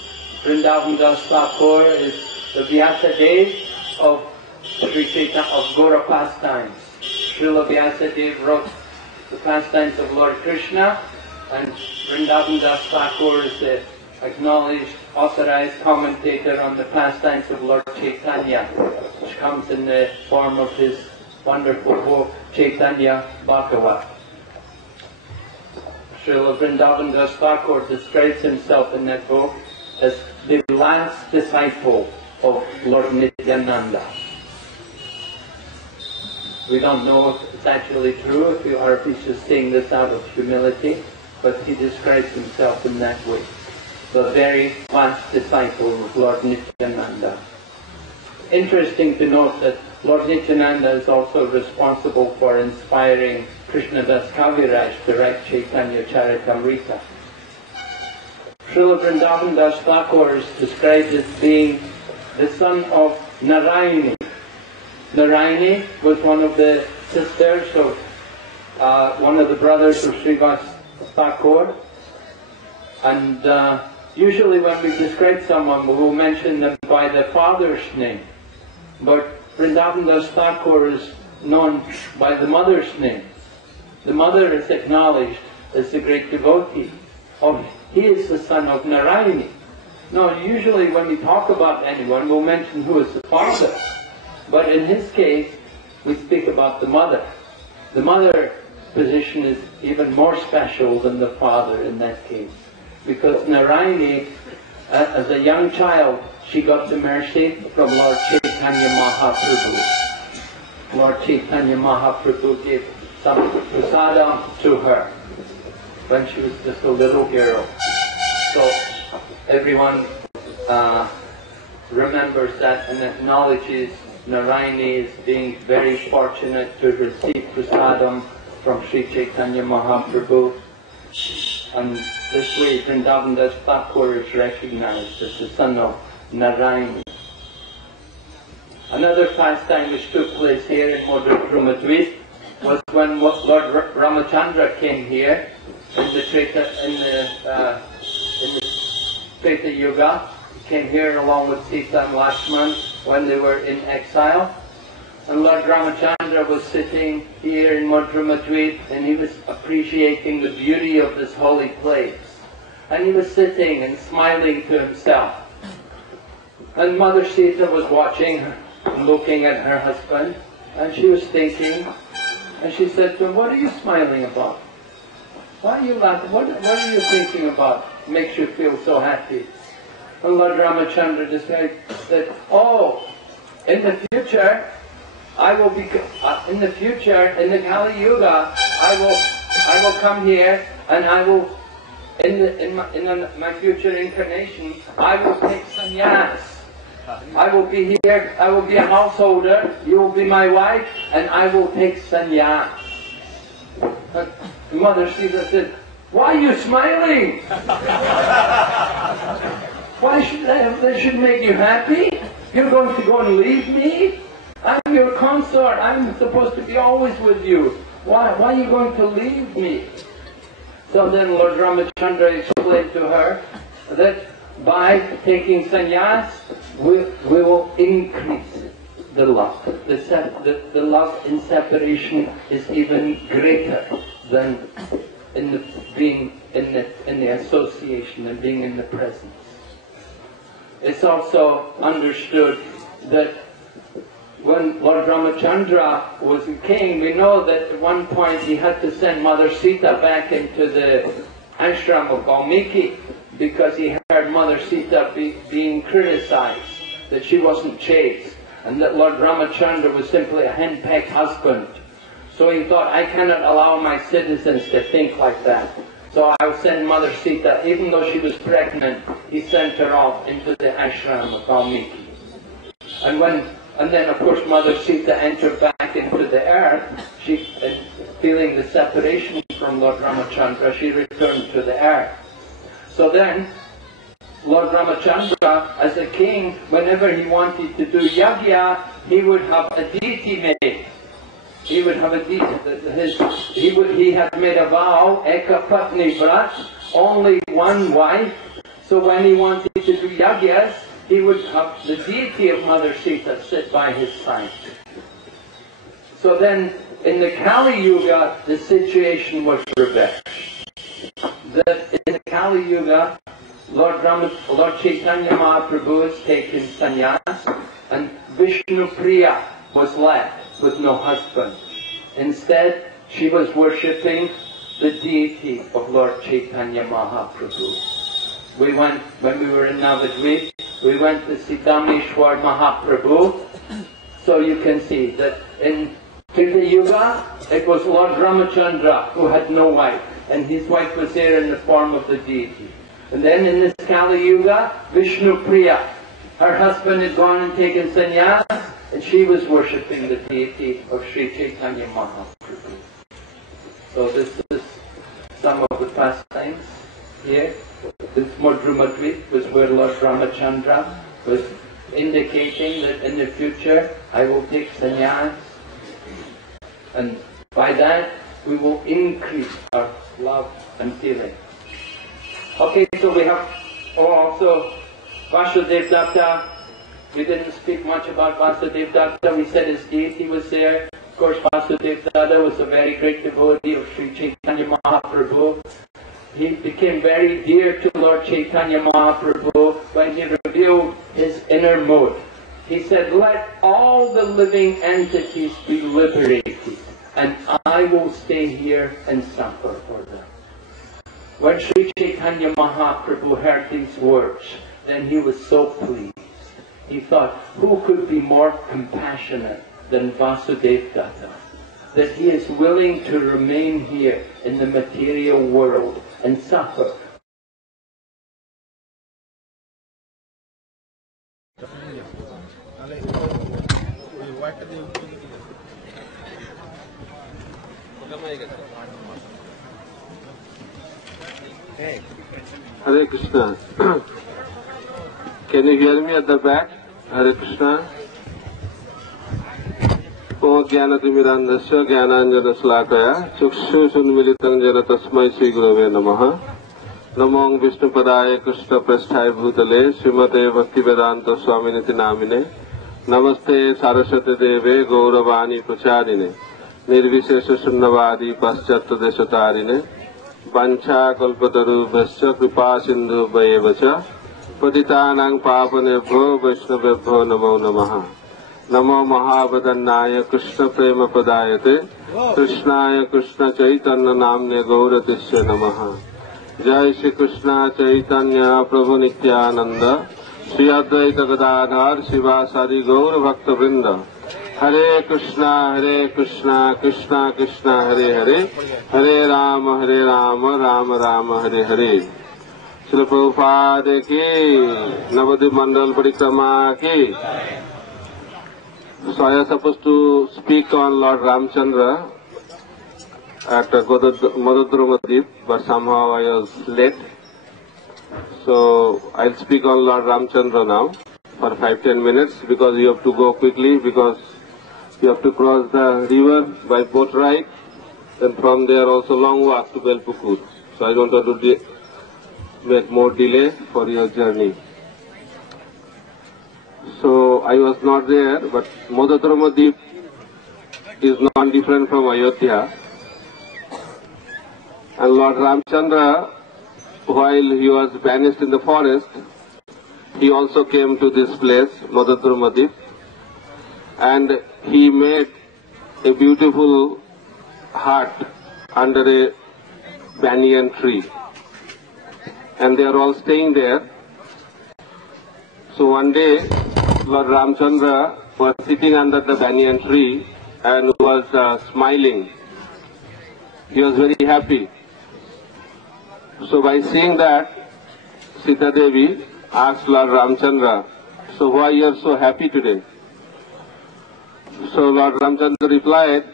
Vrindavan Thakur is the Vyasadeva of Sri Chaitanya, of Gaura pastimes. Srila Vyasadeva wrote the pastimes of Lord Krishna, and Vrindavan Thakur is the acknowledged, authorized commentator on the pastimes of Lord Chaitanya, which comes in the form of his wonderful book, Chaitanya Bhagavat. Srila Vrindavan Thakur describes himself in that book as the last disciple of Lord Nityananda. We don't know if it's actually true, or if he's just saying this out of humility, but he describes himself in that way. The very last disciple of Lord Nityananda. Interesting to note that Lord Nityananda is also responsible for inspiring Krishnadas Kaviraj to write Chaitanya Charitamrita. Srila Vrindavan Thakur is described as being the son of Narayani. Narayani was one of the sisters of one of the brothers of Srivas Thakur, and usually when we describe someone we will mention them by the father's name, but Vrindavan Thakur is known by the mother's name. the mother is acknowledged as the great devotee. Oh, he is the son of Narayani. No, usually when we talk about anyone, we'll mention who is the father. But in his case, we speak about the mother. The mother position is even more special than the father in that case. Because Narayani, as a young child, she got the mercy from Lord Chaitanya Mahaprabhu. Lord Chaitanya Mahaprabhu gave some prasadam to her when she was just a little girl. So everyone remembers that and acknowledges Narayani as being very fortunate to receive prasadam from Sri Chaitanya Mahaprabhu. And this way Vrindavan Thakur is recognized as the son of Narayani. Another pastime which took place here in Modadrumadvipa was when Lord Ramachandra came here in the Treta Yuga. He came here along with Sita and Lakshman when they were in exile. And Lord Ramachandra was sitting here in Modadrumadvipa and he was appreciating the beauty of this holy place. And he was sitting and smiling to himself. And Mother Sita was watching her, looking at her husband, and she was thinking, and she said to him, "What are you smiling about? Why are you laughing? What are you thinking about? Makes you feel so happy?" And Lord Ramachandra described that, "Oh, in the future, I will be in the Kali Yuga, I will come here, and I will in my future incarnation, I will take sannyas. I will be here, I will be a householder, you will be my wife, and I will take sannyas." Mother Sita said, "Why are you smiling? Why should that should make you happy? You're going to go and leave me? I'm your consort, I'm supposed to be always with you. Why are you going to leave me?" So then Lord Ramachandra explained to her that by taking sannyas, we will increase the love. The love in separation is even greater than in being in the association and being in the presence. It's also understood that when Lord Ramachandra was king, we know that at one point he had to send Mother Sita back into the ashram of Valmiki because he heard Mother Sita being criticized, that she wasn't chaste, and that Lord Ramachandra was simply a henpecked husband. So he thought, I cannot allow my citizens to think like that. So I'll send Mother Sita, even though she was pregnant, he sent her off into the ashram of Valmiki. And then of course Mother Sita entered back into the earth, feeling the separation from Lord Ramachandra, she returned to the earth. So then, Lord Ramachandra, as a king, whenever he wanted to do yajna, he would have a deity made. He would have a deity. He had made a vow, Eka Patni Vrat, only one wife. So when he wanted to do yajnas, he would have the deity of Mother Sita sit by his side. So then, in the Kali Yuga, the situation was reversed. That in the Kali Yuga, Lord Chaitanya Mahaprabhu has taken sannyas, and Vishnu Priya was left with no husband. Instead, she was worshipping the deity of Lord Chaitanya Mahaprabhu. When we were in Navadvip, we went to see Dameshwar Mahaprabhu. So you can see that in Treta Yuga, it was Lord Ramachandra who had no wife, and his wife was there in the form of the deity. And then in this Kali Yuga, Vishnu Priya, her husband had gone and taken sannyas, and she was worshipping the deity of Sri Chaitanya Mahaprabhu. So this is some of the pastimes here. This Modadrumadvipa was where Lord Ramachandra was indicating that in the future I will take sannyas, and by that we will increase our love and feeling. Okay, so we have also Vasudev Datta. We didn't speak much about Vasudev Datta. We said his deity was there. Of course, Vasudeva was a very great devotee of Sri Chaitanya Mahaprabhu. He became very dear to Lord Chaitanya Mahaprabhu when he revealed his inner mode. He said, let all the living entities be liberated, and I will stay here and suffer for them. When Sri Chaitanya Mahaprabhu heard these words, then he was so pleased. He thought, who could be more compassionate than Vasudeva, that he is willing to remain here in the material world and suffer. Hare Krishna. Can you hear me at the back? Hare Krishna. O Jahnudvipa Jnananjana Salakaya Chukshushanmilitam Jana Tasmai Sri Gurave Namaha Namong Vishnu Padaya Krishna Prasthaya Bhutale Srimate Bhaktivedanta Swaminiti Namine Namaste Saraswati Deve Gauravani Prachadine Nirvishesha Sunnavadi Paschatta Deshatarine Vancha Kalpataru Vascha Kripa Sindhu Vayevacha Patitanang Papanebho Vaishnavebho Namo Namaha Namo Mahavadannaya Krishna Prema Padayate Krishnaya Krishna Chaitanya Namne Gauratisya Namaha Jai Shri Krishna Chaitanya Prabhu Nityananda Shri Advaita Gadadhar Sivasari Gaura Bhakta Vrinda Hare Krishna Krishna Krishna Hare Hare Hare Rama Rama Rama Hare Hare Srila Prabhupada ki Navadvipa Mandal Parikrama ki. So I was supposed to speak on Lord Ramchandra at Modadrumadvipa, but somehow I was late. So I'll speak on Lord Ramchandra now for 5-10 minutes because you have to go quickly because you have to cross the river by boat ride and from there also long walk to Belpukur. So I don't want to make more delay for your journey. So I was not there, but Modadrumadvipa is not different from Ayodhya. And Lord Ramchandra, while he was banished in the forest, he also came to this place, Modadrumadvipa, and he made a beautiful hut under a banyan tree. And they are all staying there. So one day, Lord Ramchandra was sitting under the banyan tree and was smiling. He was very happy. So by seeing that, Sita Devi asked Lord Ramchandra, so why you are so happy today? So Lord Ramchandra replied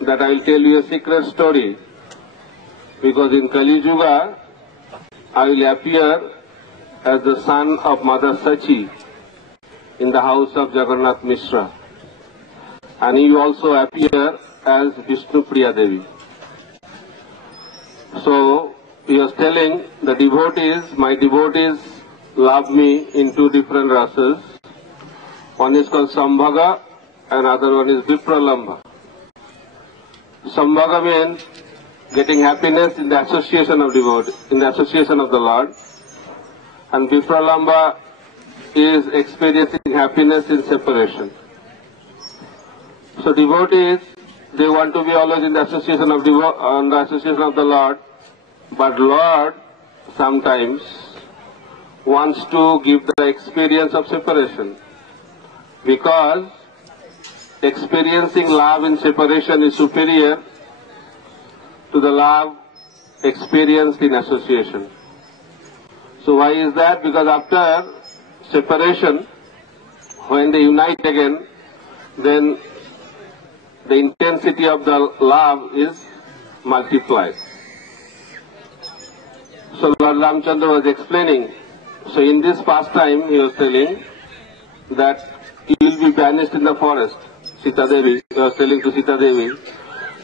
that I will tell you a secret story, because in Kali Yuga I will appear as the son of Mother Sachi in the house of Jagannath Mishra, and he also appear as Vishnu Priya Devi. So he was telling the devotees, my devotees love me in two different rasas. One is called Sambhaga and other one is Vipralambha. Sambhaga means getting happiness in the association of devotees, in the association of the Lord, and Vipralambha is experiencing happiness in separation. So devotees, they want to be always in the association of the Lord, but Lord sometimes wants to give the experience of separation, because experiencing love in separation is superior to the love experienced in association. So why is that? Because after separation, when they unite again, then the intensity of the love is multiplied. So Lord Ramchandra was explaining, so in this pastime he was telling that he will be banished in the forest. Sita Devi, he was telling to Sita Devi,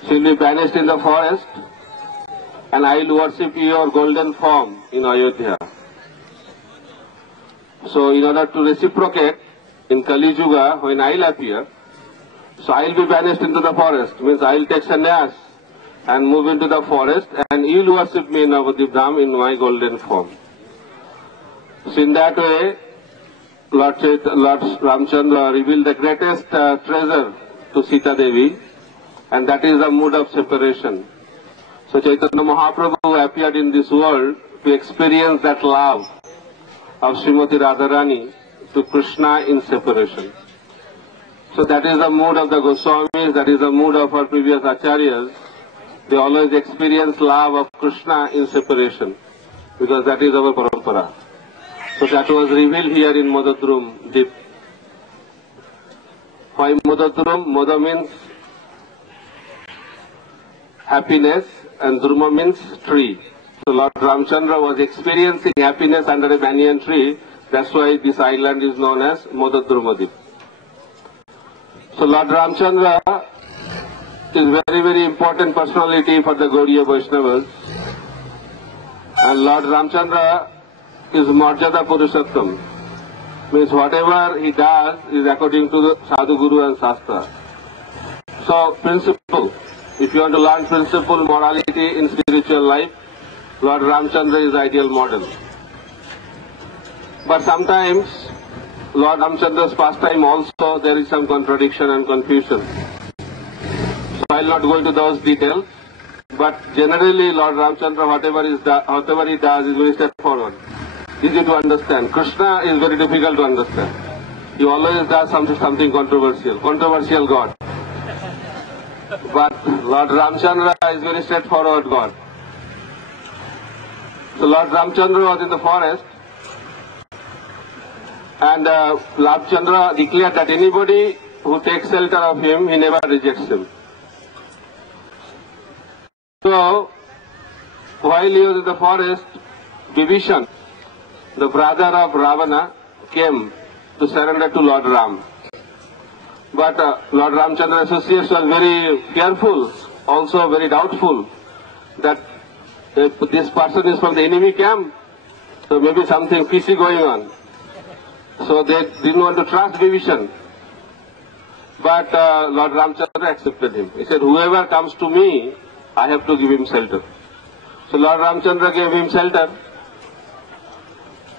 she will be banished in the forest and I will worship your golden form in Ayodhya. So in order to reciprocate in Kali Yuga, when I will appear, So I'll be banished into the forest, means I'll take sannyas and move into the forest, and you'll worship me in Navadvipa-dhama in my golden form. So in that way, Lord Ramchandra revealed the greatest treasure to Sita Devi, and that is the mood of separation. So Chaitanya Mahaprabhu appeared in this world to experience that love of Srimati Radharani to Krishna in separation. So that is the mood of the Goswamis, that is the mood of our previous acharyas. They always experience love of Krishna in separation, because that is our parampara. So that was revealed here in Modadrumadvipa. Why Modadrum? Moda means happiness and Druma means tree. So Lord Ramchandra was experiencing happiness under a banyan tree. That's why this island is known as Modadrumadvipa. So Lord Ramchandra is very, very important personality for the Gaudiya Vaishnavas. And Lord Ramchandra is Marjada Purushottam. Means whatever he does is according to the Sadhu Guru and Shastra. So principle, if you want to learn principle, morality in spiritual life, Lord Ramchandra is ideal model. But sometimes Lord Ramchandra's pastime also there is some contradiction and confusion. So I will not go into those details. But generally Lord Ramchandra, whatever he does is very straightforward. Easy to understand. Krishna is very difficult to understand. He always does something controversial. Controversial God. But Lord Ramchandra is very straightforward God. So Lord Ramchandra was in the forest, and Lord Chandra declared that anybody who takes shelter of him, he never rejects him. So while he was in the forest, Vibhishan, the brother of Ravana, came to surrender to Lord Ram. But Lord Ramchandra's associates were very fearful, also very doubtful, that if this person is from the enemy camp, so maybe something fishy going on. So they didn't want to trust Vibhishan. But Lord Ramchandra accepted him. He said, whoever comes to me, I have to give him shelter. So Lord Ramchandra gave him shelter.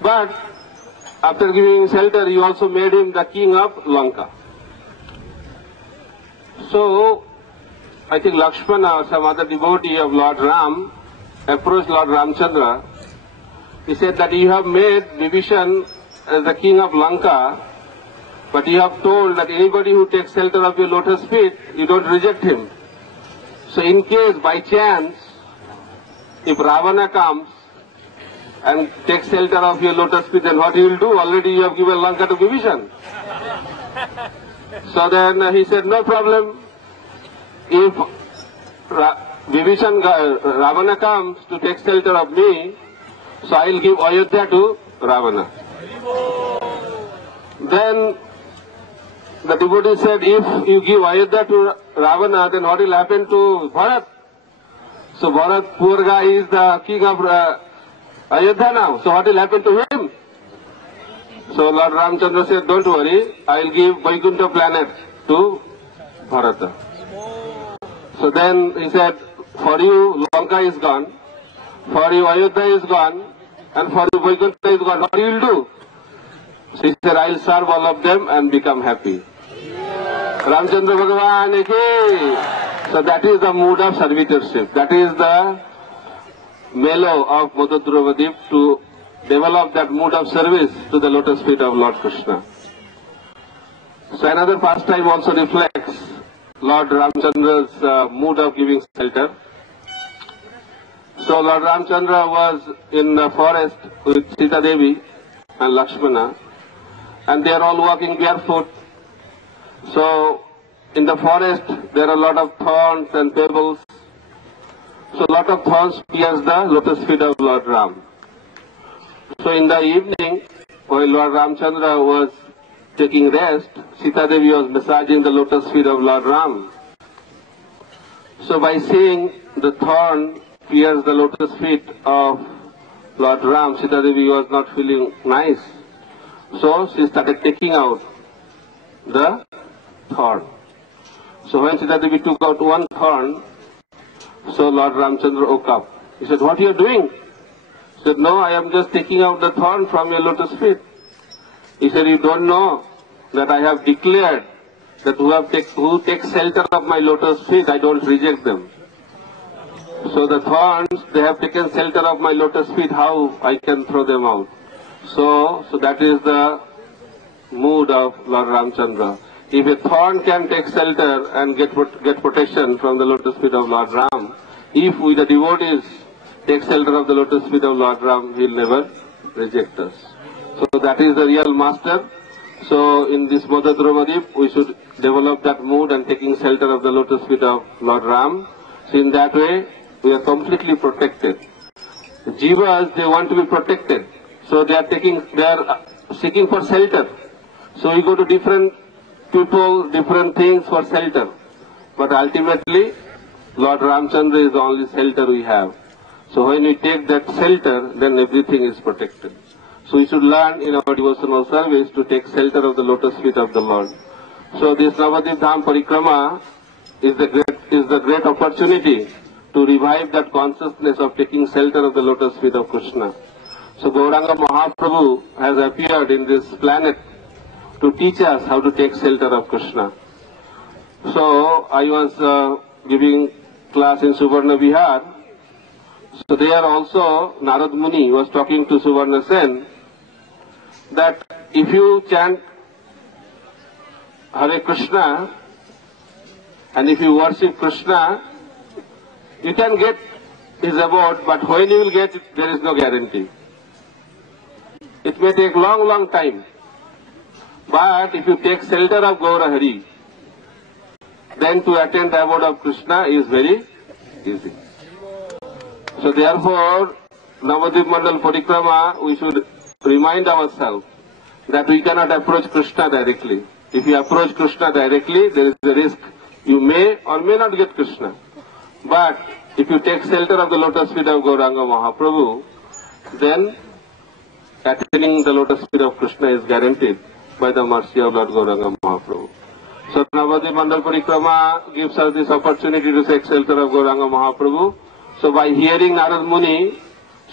But after giving him shelter, he also made him the king of Lanka. So I think Lakshmana or some other devotee of Lord Ram approached Lord Ramchandra. He said that you have made Vibhishan as the king of Lanka, but you have told that anybody who takes shelter of your lotus feet, you don't reject him. So in case, by chance, if Ravana comes and takes shelter of your lotus feet, then what you will do? Already you have given Lanka to Vibhishan. So then he said, no problem. If Ravana comes to take shelter of me, so I will give Ayodhya to Ravana. Then the devotee said, if you give Ayodhya to Ravana, then what will happen to Bharat? So Bharat, poor guy, is the king of Ayodhya now. So what will happen to him? So Lord Ramchandra said, don't worry, I will give Vaikuntha planet to Bharata. So then he said, for you Lanka is gone, for you Ayodhya is gone, and for you Vaikuntha is gone. What you will do? So he said, I will serve all of them and become happy. Ramchandra Bhagavan ki. So that is the mood of servitorship. That is the mellow of Modadrumadvipa, to develop that mood of service to the lotus feet of Lord Krishna. So another pastime also reflects Lord Ramchandra's mood of giving shelter. So Lord Ramchandra was in the forest with Sita Devi and Lakshmana, and they are all walking barefoot. So in the forest there are a lot of thorns and pebbles. So a lot of thorns pierce the lotus feet of Lord Ram. So in the evening, while Lord Ramchandra was taking rest, Sita Devi was massaging the lotus feet of Lord Ram. So by seeing the thorn pierce the lotus feet of Lord Ram, Sita Devi was not feeling nice. So she started taking out the thorn. So when Sita Devi took out one thorn, so Lord Ramchandra woke up. He said, "What are you doing?" He said, "No, I am just taking out the thorn from your lotus feet." He said, "You don't know that I have declared that who takes shelter of my lotus feet, I don't reject them. So the thorns, they have taken shelter of my lotus feet, how I can throw them out?" So that is the mood of Lord Ramchandra. If a thorn can take shelter and get protection from the lotus feet of Lord Ram, if we the devotees take shelter of the lotus feet of Lord Ram, he will never reject us. So that is the real master. So in this Modadrumadvip, we should develop that mood and taking shelter of the lotus feet of Lord Ram. So in that way, we are completely protected. The jivas, they want to be protected. So they are seeking for shelter. So we go to different people, different things for shelter. But ultimately, Lord Ramchandra is the only shelter we have. So when we take that shelter, then everything is protected. So we should learn in our devotional service to take shelter of the lotus feet of the Lord. So this Navadvipa-dhama Parikrama is the great opportunity to revive that consciousness of taking shelter of the lotus feet of Krishna. So Gauranga Mahaprabhu has appeared in this planet to teach us how to take shelter of Krishna. So I was giving class in Suvarna Vihar. So there also Narad Muni was talking to Suvarna Sen that if you chant Hare Krishna and if you worship Krishna, you can get his abode, but when you will get it, there is no guarantee. It may take long time. But if you take shelter of Gaura Hari, then to attain the abode of Krishna is very easy. So therefore, Navadvip Mandal Parikrama, we should remind ourselves that we cannot approach Krishna directly. If you approach Krishna directly, there is a risk. You may or may not get Krishna. But if you take shelter of the lotus feet of Gauranga Mahaprabhu, then attaining the lotus feet of Krishna is guaranteed by the mercy of Lord Gauranga Mahaprabhu. So Navadvip Mandal Parikrama gives us this opportunity to take shelter of Gauranga Mahaprabhu. So by hearing Narad Muni,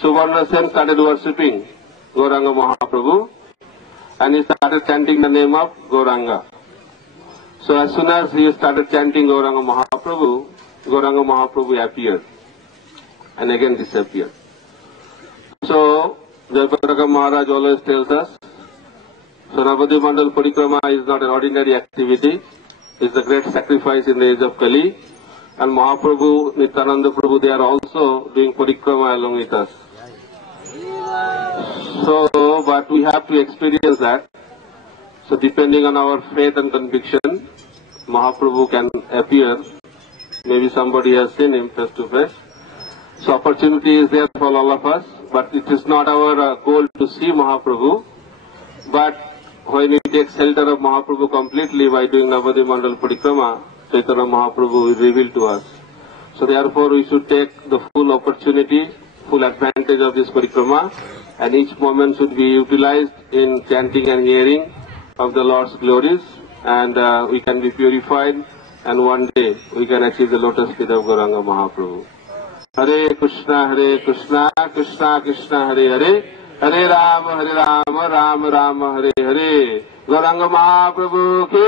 Suvarna Sen started worshipping Gauranga Mahaprabhu and he started chanting the name of Gauranga. So as soon as he started chanting Gauranga Mahaprabhu appeared and again disappeared. So Jayapataka Maharaj always tells us, so Navadvip Mandal Parikrama is not an ordinary activity, it's a great sacrifice in the age of Kali. And Mahaprabhu, Nityananda Prabhu, they are also doing Parikrama along with us. So, but we have to experience that. So depending on our faith and conviction, Mahaprabhu can appear. Maybe somebody has seen him face to face. So opportunity is there for all of us, but it is not our goal to see Mahaprabhu. But when we take shelter of Mahaprabhu completely by doing Navadvip Mandal Parikrama, Chaitanya Mahaprabhu will reveal to us. So therefore we should take the full opportunity, full advantage of this Parikrama, and each moment should be utilized in chanting and hearing of the Lord's glories, and we can be purified, and one day we can achieve the lotus feet of Gauranga Mahaprabhu. Hare Krishna, Krishna Krishna, Hare Hare, Hare Rama, Rama Rama, Hare Hare. Gauranga Mahaprabhu ki,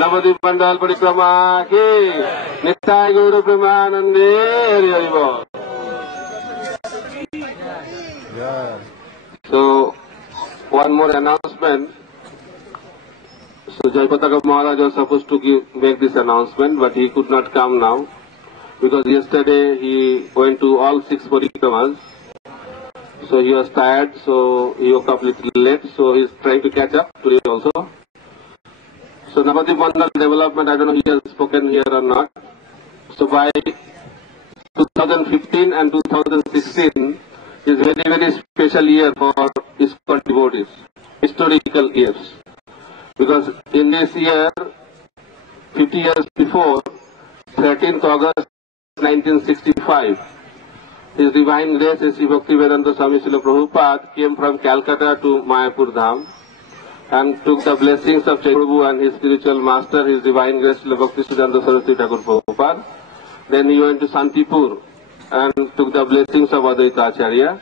Navadvip Mandal Parikrama ki, Nittai Gaura Premanande, Hare Hare. So, one more announcement. So Jayapataka Maharaj was supposed to make this announcement, but he could not come now, because yesterday he went to all 6 Parikramas. So he was tired, so he woke up a little late, so he is trying to catch up today also. So Navadvip Mandal development, I don't know if he has spoken here or not. So by 2015 and 2016 is very special year for ISKCON devotees, historical years. Because in this year, 50 years before, 13th August 1965, His Divine Grace Sri Bhaktivinoda Swami Srila Prabhupada came from Calcutta to Mayapur Dham and took the blessings of Prabhu and his spiritual master, his divine grace, Srila Bhaktivinoda Sarasvati Thakur Prabhupada. Then he went to Santipur and took the blessings of Advaita Acharya.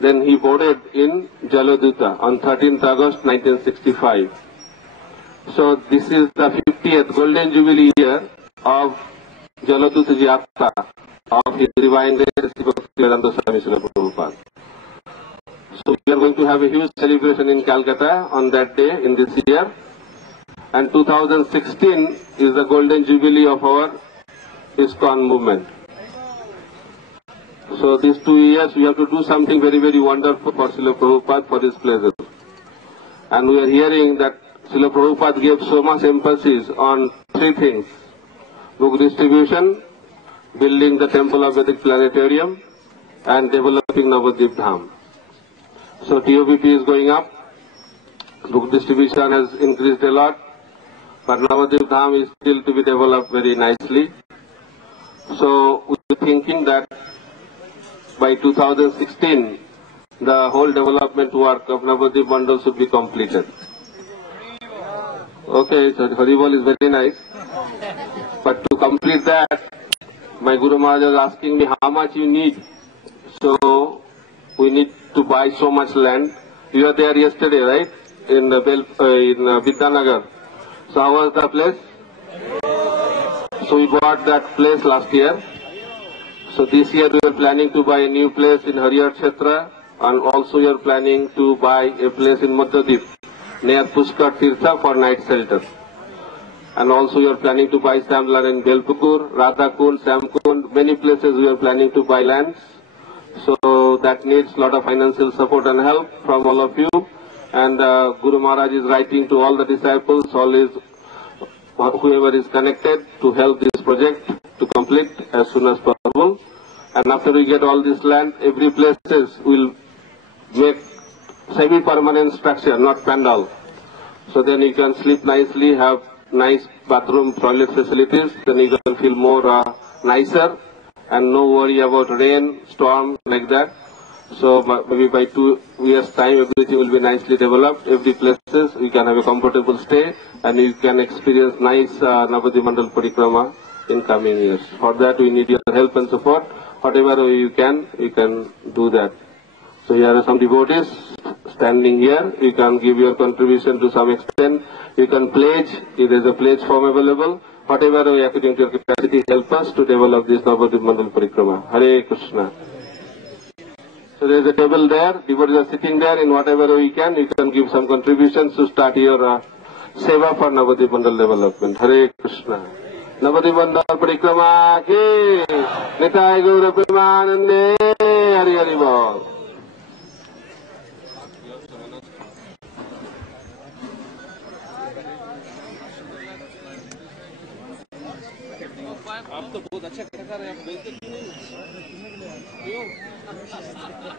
Then he boarded in Jahnudvipa on 13th August 1965. So this is the 50th Golden Jubilee year of Jahnudvipa Yatra of his divine grace, Sri Bhandiravan Srila Prabhupada. So we are going to have a huge celebration in Calcutta on that day in this year. And 2016 is the Golden Jubilee of our ISKCON movement. So these 2 years we have to do something very, very wonderful for Srila Prabhupada for his pleasure. And we are hearing that Srila Prabhupada gave so much emphasis on 3 things: book distribution, building the temple of Vedic planetarium, and developing Navadvipa-dhama. So TOBP is going up, book distribution has increased a lot, but Navadvipa-dhama is still to be developed very nicely. So we are thinking that by 2016, the whole development work of Navadvipa Mandal should be completed. Okay, so Haribol is very nice. But to complete that, my Guru Maharaj was asking me how much you need. So we need to buy so much land. You were there yesterday, right? In Vidyanagar. So how was the place? So we bought that place last year. So this year we are planning to buy a new place in Harihar Kshetra, and also we are planning to buy a place in Modadruma near Pushkar Tirtha for night shelter. And also we are planning to buy some land in Belpukur, Radhakund, Samkund, many places we are planning to buy lands. So that needs a lot of financial support and help from all of you. And Guru Maharaj is writing to all the disciples, whoever is connected, to help this project to complete as soon as possible. And after we get all this land, every places will make semi-permanent structure, not pandal. So then you can sleep nicely, have nice bathroom, toilet facilities, then you can feel more nicer and no worry about rain, storm, like that. So maybe by 2 years' time, everything will be nicely developed. Every places we can have a comfortable stay, and you can experience nice Navadvipa Mandal Parikrama in coming years. For that, we need your help and support. Whatever way you can do that. So here are some devotees standing here. You can give your contribution to some extent. You can pledge. If there is a pledge form available, whatever way according to your capacity, help us to develop this Navadvipa Mandal Parikrama. Hare Krishna. So there is a table there. Devotees are sitting there. In whatever way you can give some contributions to start your seva for Navadvipa Mandal development. Hare Krishna. Navadvipa Mandal Parikrama ki Nitai Gaura Premanande. Hari Hari Bol. आप तो बहुत अच्छा कलाकार हैं, आप बोलते क्यों नहीं?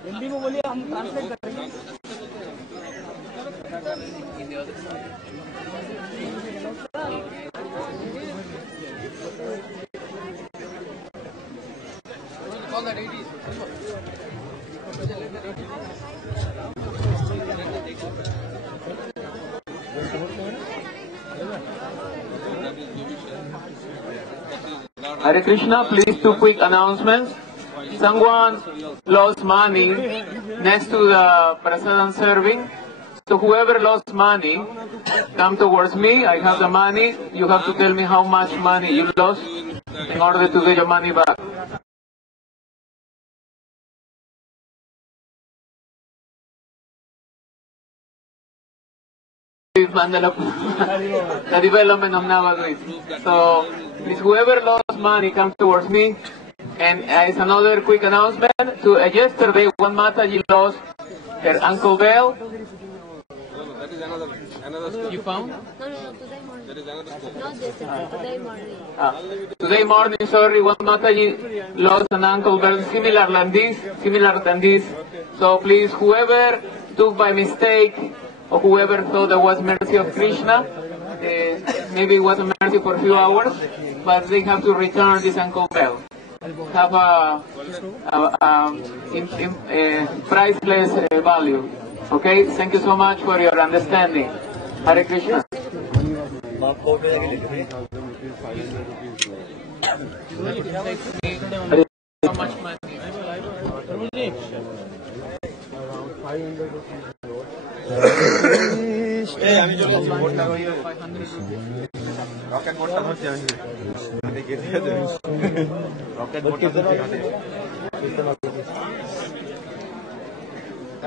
हिंदी में बोलिए, हम ट्रांसलेट करेंगे। Hare Krishna, please 2 quick announcements. Someone lost money next to the prasadam serving. So whoever lost money, come towards me. I have the money. You have to tell me how much money you lost in order to get your money back. The development of Navadvip. So please, whoever lost money, come towards me. And as another quick announcement, yesterday one Mataji lost her ankle bell. That is another story. You found? No, today morning. There is another story. Not yesterday, today morning. Today morning, sorry, one Mataji lost an ankle bell similar than this. So please, whoever took by mistake, or whoever thought there was mercy of Krishna, maybe it was a mercy for a few hours, but they have to return this ankle bell. Have a priceless value. Okay, thank you so much for your understanding. Hare Krishna. How much money?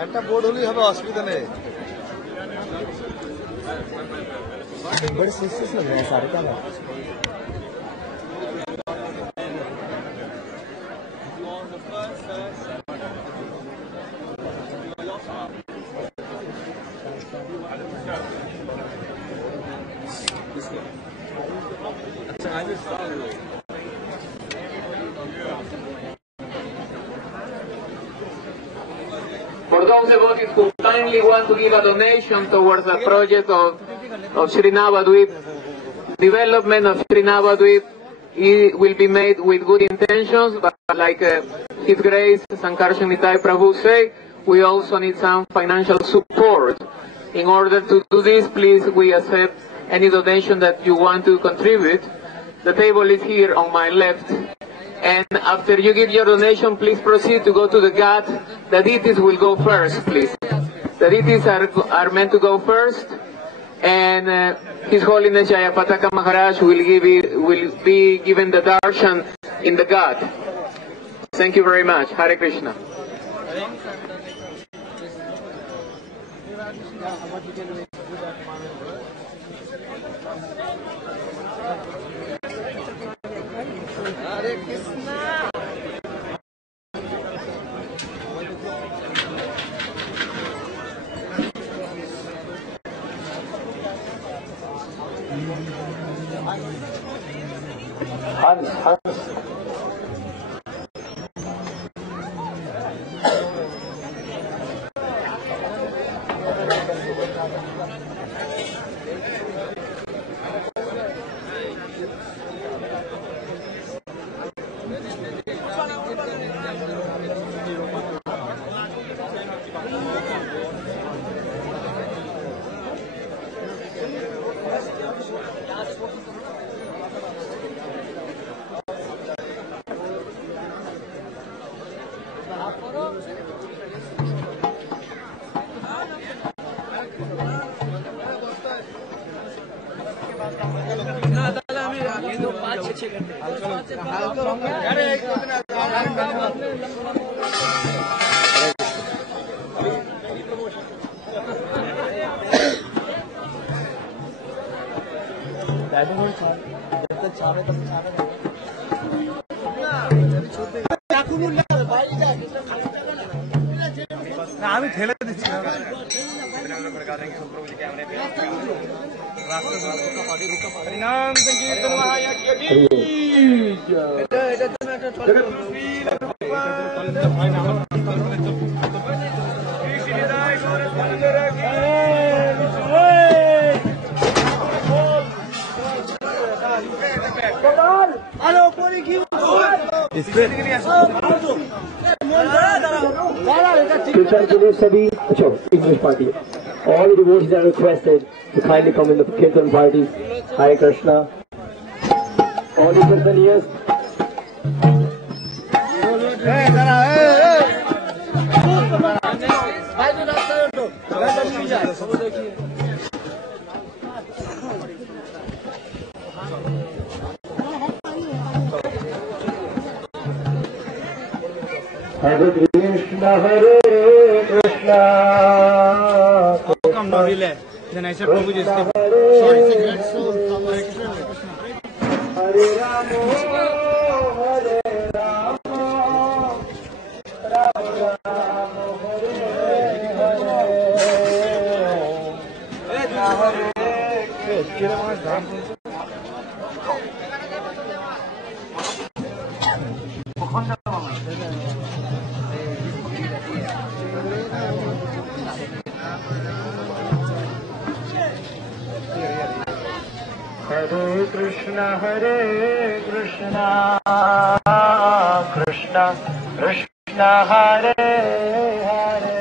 একটা board হলেই হবে, অসুবিধা নেই। बड़े system लग रहे हैं सारे का। For those devotees who kindly want to give a donation towards the project of Sri Nabadwip, development of Sri Nabadwip will be made with good intentions, but like His Grace Sankaracarya Prabhu say, we also need some financial support. In order to do this, please, we accept any donation that you want to contribute. The table is here on my left. And after you give your donation, please proceed to go to the ghat. The deities will go first, please. The deities are meant to go first, and His Holiness Jayapataka Maharaj will be given the darshan in the ghat. Thank you very much. Hare Krishna. Hare Krishna. Hans. আমি ঠেলে দিচ্ছি নাম সংকীর্তন মহাযজ্ঞ কি এটা তুমি একটা চলে English party. All the devotees are requested to kindly come in the Kirtan party. Hare Krishna. All the Kirtanias. Hare Krishna, Hare Krishna. Come now, relay. Then I said, Prabhu ji, sorry. Hare Rama, Hare Rama, Rama Rama, Hare Hare. Hare Krishna, Hare Krishna, Krishna Krishna, Hare Hare.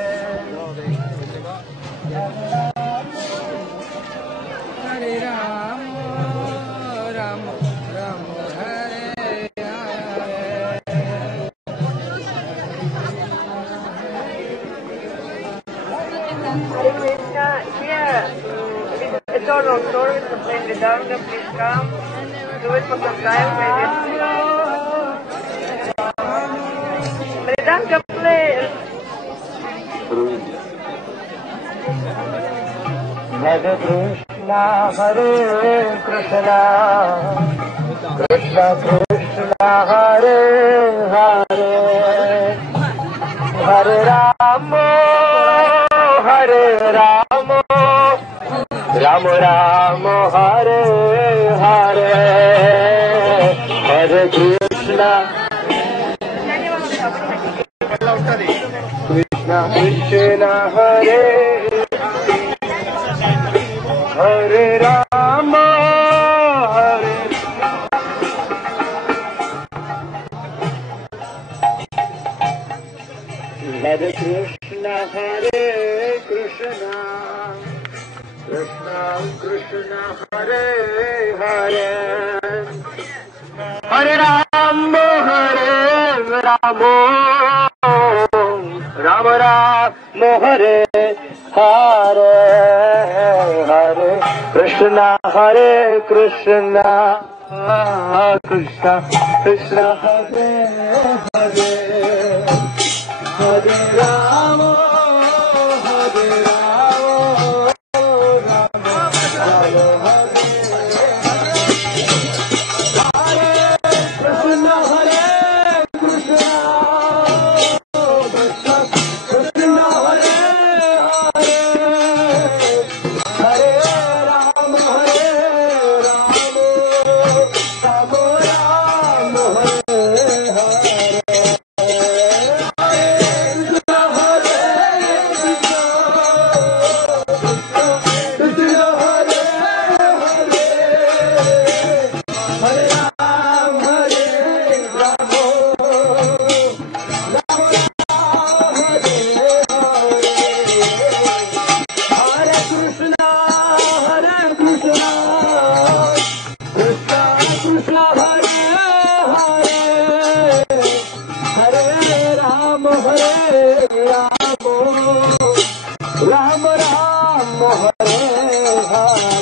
Hare Krishna, here, it's all on tour with the plane Vedanga, please come, do it for some time, Vedanga, please. Hare Krishna, Hare Krishna, Krishna Krishna, Hare Hare, Hare Rama, Hare Rama, Rama Rama, Hare Hare, Hare Krishna, Krishna Krishna, Hare Hare Rama, Hare Hare Krishna, Hare Krishna, Krishna Krishna, Hare Hare, Hare Rama, Hare Rama, Rama Rama, Hare Hare, Hare Krishna, Hare Krishna, Krishna Krishna, Hare Hare, Hare Rama, Hare Rama, Rama Rama, Hare Hare, Krishna, Hare Krishna, Krishna Krishna, Hare Hare, Hare Rama, Hare Rama, Rama Rama, Hare Hare.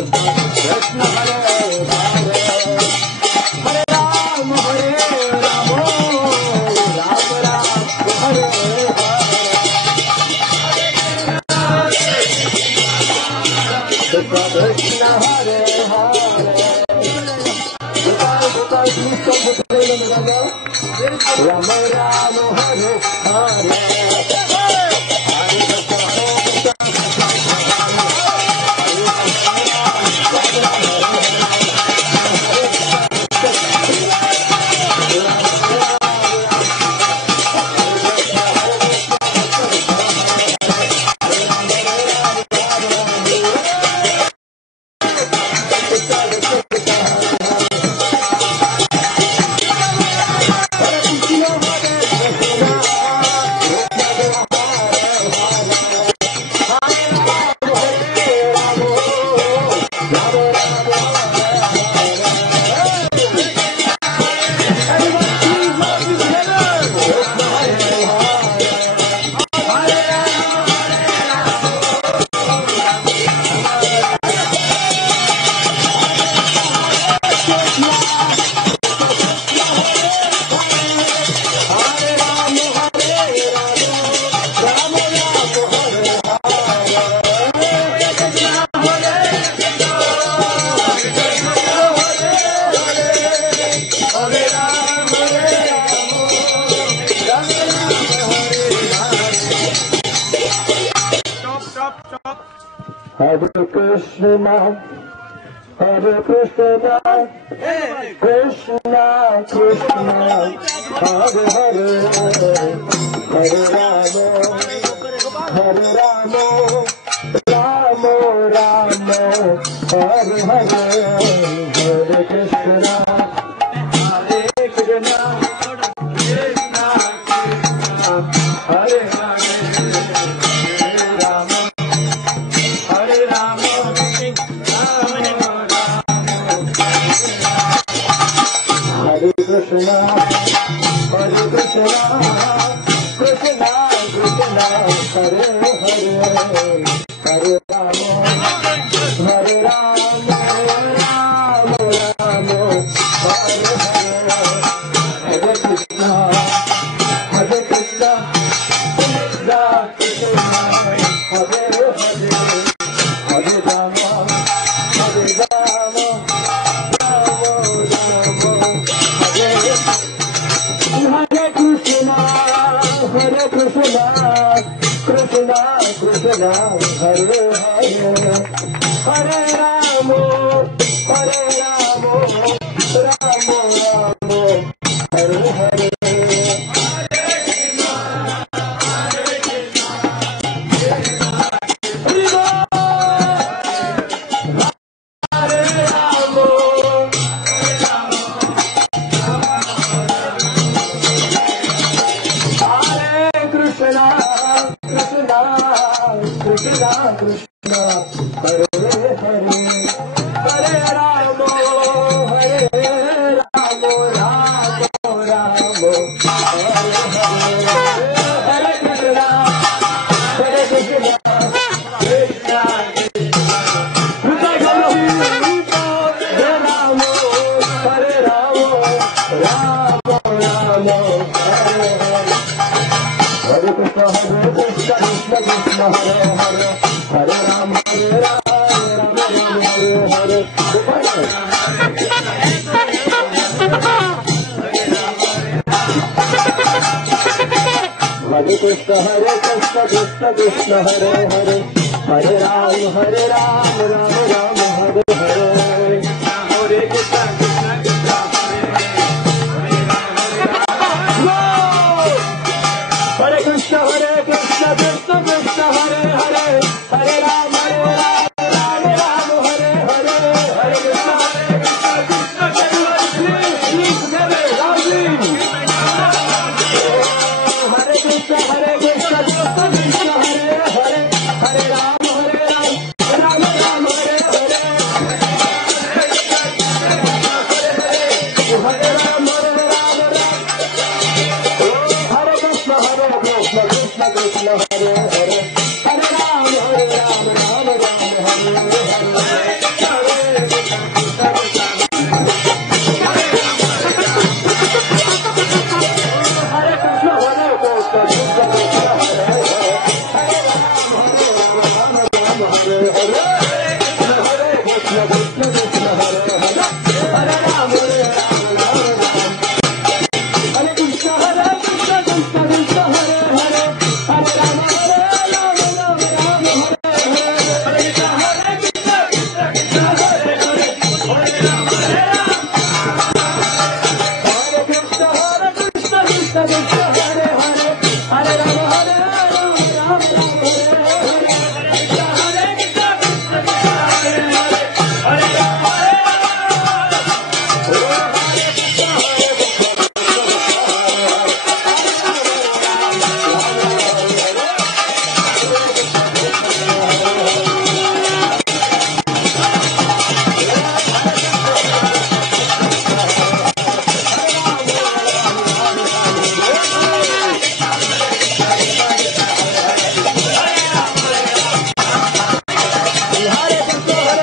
Krishna Hare Hare, Hare Ram, Hare Ram, Ram Ram, Hare Hare. Krishna Krishna Hare Hare, Gopal Gopal Krishna Rama Rama Hare Hare. Hare Krishna, Hare Krishna, Krishna Krishna, Hare Hare, Hare Rama, Hare Rama, Rama Rama, Hare Hare, Hare Krishna, Hare Krishna, Krishna Krishna, Hare Hare. Krishna, Hare Krishna, Krishna Krishna, Hare Hare, Hare Rama, Hare Rama, Rama Rama, Hare Hare, Hare Krishna, Hare Krishna, Krishna Krishna, Hare Hare, Hare Rama, Hare Rama, Rama Rama. Hare Krishna, Hare Krishna, Krishna Krishna, Hare Hare, Hare Rama, Hare Rama, Rama Rama, Hare Hare. Krishna Krishna, Hare Hare, Hare Rama, Hare Rama, Rama Rama, Hare Hare, Hare Krishna, Hare Krishna, Krishna Krishna, Hare Rama, Hare Rama, Rama Rama, Hare Hare. Hare Krishna, Krishna Krishna, Hare Hare, Hare Rama, Hare Rama, Rama Rama, Hare Hare. Hare Krishna, Krishna Krishna, Hare Hare, Hare Rama, Hare Rama, Rama Rama, Hare Hare. Hare Krishna, Krishna Krishna, Hare Hare, Hare Krishna, Hare Krishna, Krishna Krishna, Hare Hare, Hare Rama, Rama Rama, Hare Hare. Hare Krishna, Krishna Krishna, please together, loudly. Hare Krishna, Krishna Krishna, Hare Hare, Hare Rama, Rama Rama, Hare Hare. Hare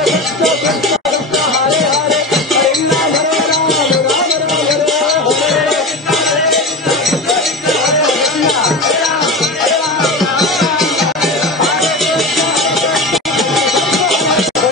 Krishna,